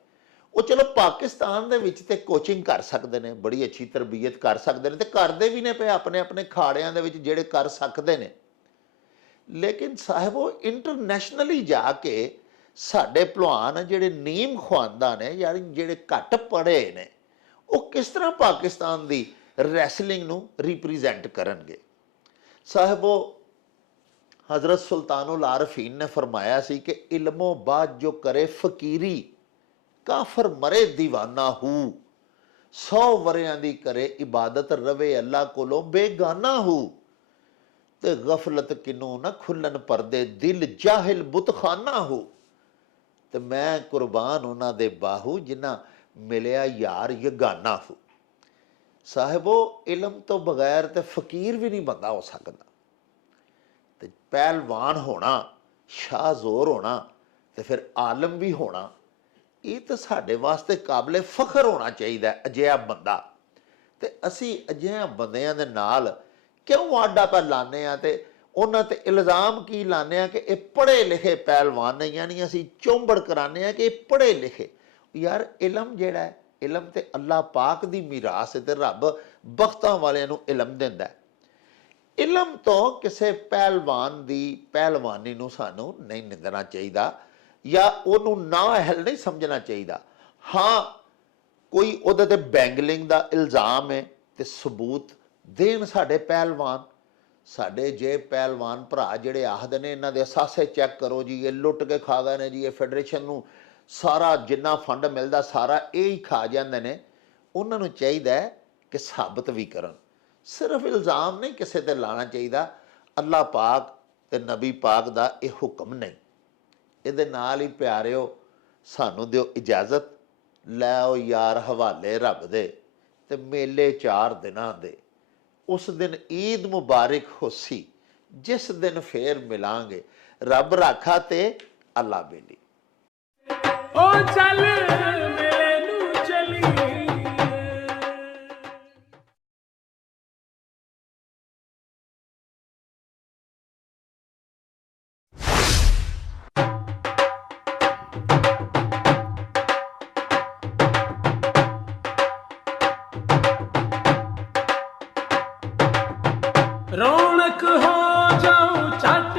ਉਹ ਚਲੋ ਪਾਕਿਸਤਾਨ ਦੇ ਵਿੱਚ ਤੇ ਕੋਚਿੰਗ ਕਰ ਸਕਦੇ ਨੇ, ਬੜੀ ਅੱਛੀ ਤਰਬੀਅਤ ਕਰ ਸਕਦੇ ਨੇ ਤੇ ਕਰਦੇ ਵੀ ਨੇ ਪਏ ਆਪਣੇ ਆਪਣੇ ਖਾੜਿਆਂ ਦੇ ਵਿੱਚ ਜਿਹੜੇ ਕਰ ਸਕਦੇ ਨੇ। ਲੇਕਿਨ ਸਾਹਿਬੋ ਇੰਟਰਨੈਸ਼ਨਲੀ ਜਾ ਕੇ ਸਾਡੇ ਪਹਿਲਵਾਨ ਜਿਹੜੇ ਨੀਮ ਖਵਾਂਦਾ ਨੇ, ਯਾਰ ਜਿਹੜੇ ਘੱਟ ਪੜ੍ਹੇ ਨੇ, ਉਹ ਕਿਸ ਤਰ੍ਹਾਂ ਪਾਕਿਸਤਾਨ ਦੀ ਰੈਸਲਿੰਗ ਨੂੰ ਰਿਪਰੈਜ਼ੈਂਟ ਕਰਨਗੇ। ਸਾਹਿਬੋ हज़रत सुल्तानुल आरफीन ने फरमाया सी कि इल्मो बाद जो करे फ़कीरी काफर मरे दीवाना हूँ। 100 ਵਰਿਆਂ ਦੀ ਕਰੇ ਇਬਾਦਤ ਰਵੇ ਅੱਲਾ ਕੋਲੋਂ ਬੇਗਾਨਾ ਹੋ ਤੇ ਗਫਲਤ ਕਿਨੂੰ ਨਾ ਖੁੱਲਣ ਪਰਦੇ ਦਿਲ ਜਾਹਿਲ ਬੁਤਖਾਨਾ ਹੋ ਤੇ ਮੈਂ ਕੁਰਬਾਨ ਉਹਨਾਂ ਦੇ ਬਾਹੂ ਜਿਨ੍ਹਾਂ ਮਿਲਿਆ ਯਾਰ ਯਗਾਨਾ ਹੋ। ਸਾਹਿਬੋ ਇਲਮ ਤੋਂ ਬਗੈਰ ਤੇ ਫਕੀਰ ਵੀ ਨਹੀਂ ਬੰਦਾ ਹੋ ਸਕਦਾ ਤੇ ਪਹਿਲਵਾਨ ਹੋਣਾ ਸ਼ਾਹ ਜ਼ੋਰ ਹੋਣਾ ਤੇ ਫਿਰ ਆਲਮ ਵੀ ਹੋਣਾ ਇਹ ਤਾਂ ਸਾਡੇ ਵਾਸਤੇ ਕਾਬਲੇ ਫਖਰ ਹੋਣਾ ਚਾਹੀਦਾ ਅਜਿਹਾ ਬੰਦਾ। ਤੇ ਅਸੀਂ ਅਜਿਹਾ ਬੰਦਿਆਂ ਦੇ ਨਾਲ ਕਿਉਂ ਆਡਾ ਪਰ ਲਾਉਂਦੇ ਆ ਤੇ ਉਹਨਾਂ ਤੇ ਇਲਜ਼ਾਮ ਕੀ ਲਾਉਂਦੇ ਆ ਕਿ ਇਹ ਪੜ੍ਹੇ ਲਿਖੇ ਪਹਿਲਵਾਨ ਨੇ, ਯਾਨੀ ਅਸੀਂ ਚੌਂਬੜ ਕਰਾਉਂਦੇ ਆ ਕਿ ਇਹ ਪੜ੍ਹੇ ਲਿਖੇ। ਯਾਰ ਇਲਮ ਜਿਹੜਾ ਹੈ, ਇਲਮ ਤੇ ਅੱਲਾਹ ਪਾਕ ਦੀ ਮੀਰਾਸ ਹੈ ਤੇ ਰੱਬ ਬਖਤਾਂ ਵਾਲਿਆਂ ਨੂੰ ਇਲਮ ਦਿੰਦਾ ਹੈ। ਇਲਮ ਤੋਂ ਕਿਸੇ ਪਹਿਲਵਾਨ ਦੀ ਪਹਿਲਵਾਨੀ ਨੂੰ ਸਾਨੂੰ ਨਹੀਂ ਨਿੰਦਣਾ ਚਾਹੀਦਾ ਜਾਂ ਉਹਨੂੰ ਨਾਅਹਿਲ ਨਹੀਂ ਸਮਝਣਾ ਚਾਹੀਦਾ। ਹਾਂ ਕੋਈ ਉਹਦੇ ਤੇ ਬੈਂਗਲਿੰਗ ਦਾ ਇਲਜ਼ਾਮ ਹੈ ਤੇ ਸਬੂਤ ਦੇਣ ਸਾਡੇ ਪਹਿਲਵਾਨ। ਸਾਡੇ ਜੇ ਪਹਿਲਵਾਨ ਭਰਾ ਜਿਹੜੇ ਆਖਦੇ ਨੇ ਇਹਨਾਂ ਦੇ ਅਸਾਸੇ ਚੈੱਕ ਕਰੋ ਜੀ, ਇਹ ਲੁੱਟ ਕੇ ਖਾ ਗਏ ਨੇ ਜੀ, ਇਹ ਫੈਡਰੇਸ਼ਨ ਨੂੰ ਸਾਰਾ ਜਿੰਨਾ ਫੰਡ ਮਿਲਦਾ ਸਾਰਾ ਇਹ ਹੀ ਖਾ ਜਾਂਦੇ ਨੇ, ਉਹਨਾਂ ਨੂੰ ਚਾਹੀਦਾ ਹੈ ਕਿ ਸਾਬਤ ਵੀ ਕਰਨ। ਸਿਰਫ ਇਲਜ਼ਾਮ ਨਹੀਂ ਕਿਸੇ ਤੇ ਲਾਣਾ ਚਾਹੀਦਾ। ਅੱਲਾਹ ਪਾਕ ਤੇ ਨਬੀ ਪਾਕ ਦਾ ਇਹ ਹੁਕਮ ਨਹੀਂ। ਇਹਦੇ ਨਾਲ ਹੀ ਪਿਆਰਿਓ ਸਾਨੂੰ ਦਿਓ ਇਜਾਜ਼ਤ, ਲੈ ਆਓ ਯਾਰ ਹਵਾਲੇ ਰੱਬ ਦੇ ਤੇ ਮੇਲੇ 4 ਦਿਨਾਂ ਦੇ। ਉਸ ਦਿਨ ਈਦ ਮੁਬਾਰਕ ਹੋਸੀ ਜਿਸ ਦਿਨ ਫੇਰ ਮਿਲਾਂਗੇ, ਰੱਬ ਰਾਖਾ ਤੇ ਅੱਲਾ ਬੇਲੀ। ਓ ਚੱਲ ਮੇਲੇ ਨੂੰ ਚਲੀਏ। ਰੌਣਕ ਹੋ ਜਾਓ ਛੱਟ